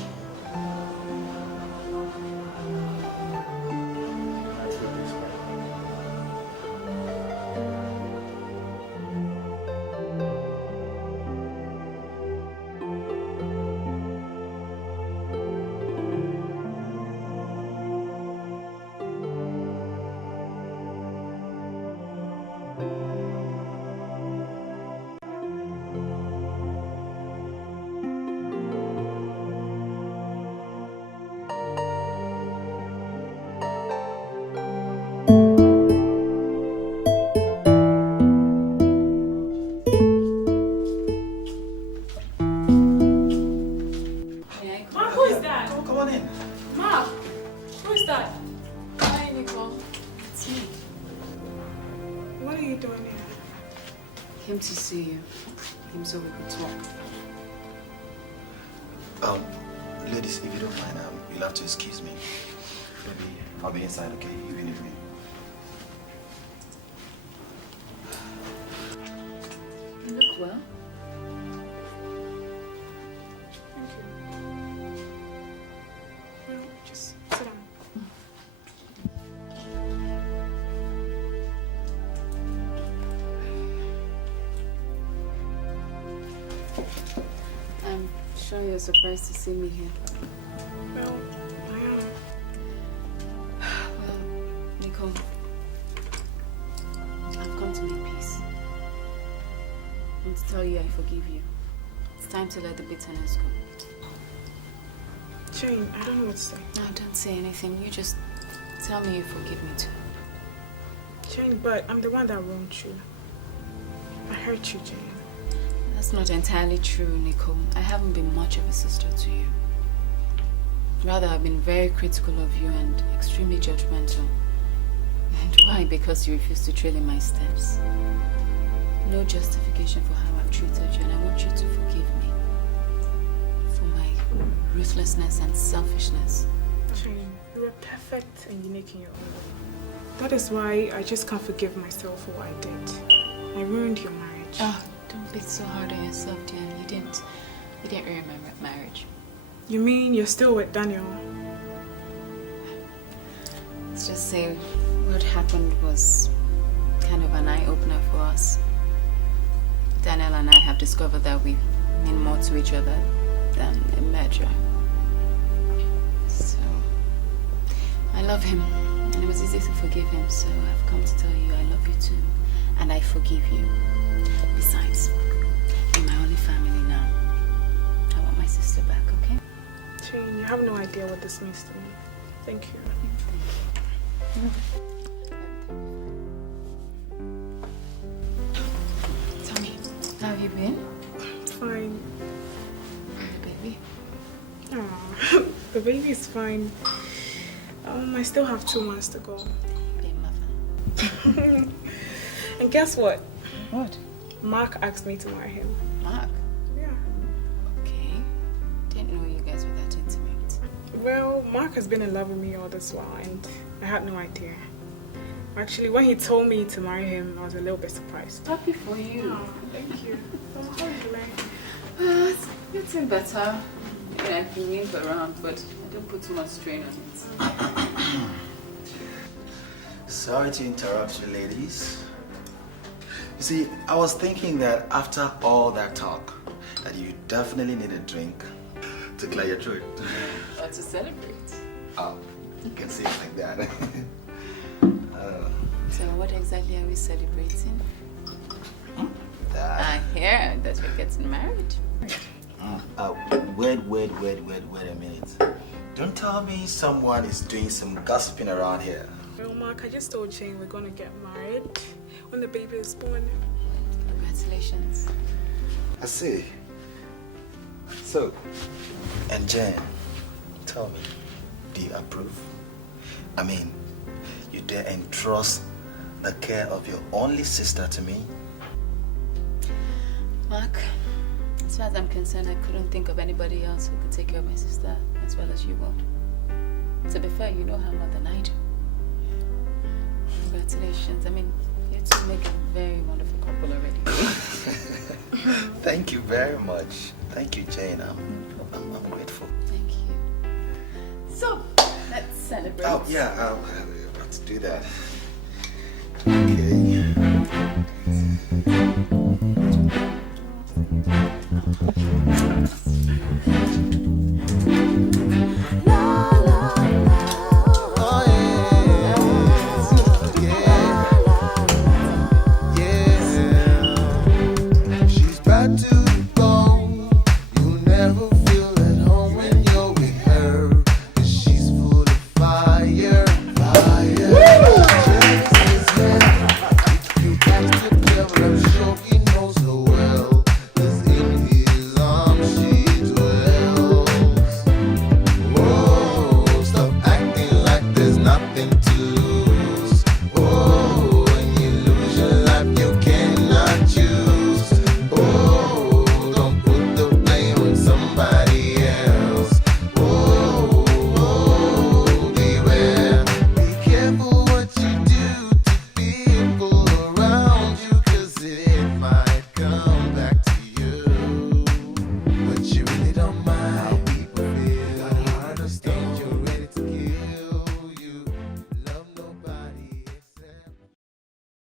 Came to see you. Came so we could talk. Ladies, if you don't mind, you'll have to excuse me. Maybe I'll be inside, okay? You will need me. You look well. Thank you. Well, just sit down. sure you're surprised to see me here. Well, I am. Well, Nicole, I've come to make peace. I want to tell you I forgive you. It's time to let the bitterness go. Jane, I don't know what to say. No, don't say anything. You just tell me you forgive me too. Jane, but I'm the one that wronged you. I hurt you, Jane. That's not entirely true, Nicole. I haven't been much of a sister to you. Rather, I've been very critical of you and extremely judgmental. And why? Because you refuse to trail in my steps. No justification for how I've treated you, and I want you to forgive me for my ruthlessness and selfishness. Jane, you were perfect and unique in your own way. That is why I just can't forgive myself for what I did. I ruined your marriage. Oh, don't be so hard on yourself, dear. You didn't ruin my marriage. You mean you're still with Daniel? Let's just say what happened was kind of an eye-opener for us. Daniel and I have discovered that we mean more to each other than a merger. So, I love him, and it was easy to forgive him, so I've come to tell you I love you too, and I forgive you. Besides, you're my only family now. I want my sister back, okay? Jane, you have no idea what this means to me. Thank you. Tell me, how have you been? Fine. And the baby? Aw, the baby's fine. I still have 2 months to go. Be mother. And guess what? What? Mark asked me to marry him. Mark? Yeah. Okay. Didn't know you guys were that intimate. Well, Mark has been in love with me all this while, and I had no idea. Actually, when he told me to marry him, I was a little bit surprised. Happy for you. Oh, thank you. So how are you, like? It's getting better. I can limp around, but I don't put too much strain on it. Sorry to interrupt you, ladies. You see, I was thinking that after all that talk, that you definitely need a drink to clear your throat. Or to celebrate. Oh, you can say it like that. So what exactly are we celebrating? I hear that we're getting married. Wait a minute. Don't tell me someone is doing some gossiping around here. Well, Mark, I just told Jane we're gonna get married when the baby is born. Congratulations. I see. So, and Jane, tell me, do you approve? I mean, you dare entrust the care of your only sister to me? Mark, as far as I'm concerned, I couldn't think of anybody else who could take care of my sister as well as you will. To be fair, you know her more than I do. Congratulations. I mean, you two make a very wonderful couple already. Thank you very much. Thank you, Jane. I'm grateful. Thank you. So, let's celebrate. Oh, yeah, I'm about to do that. Okay.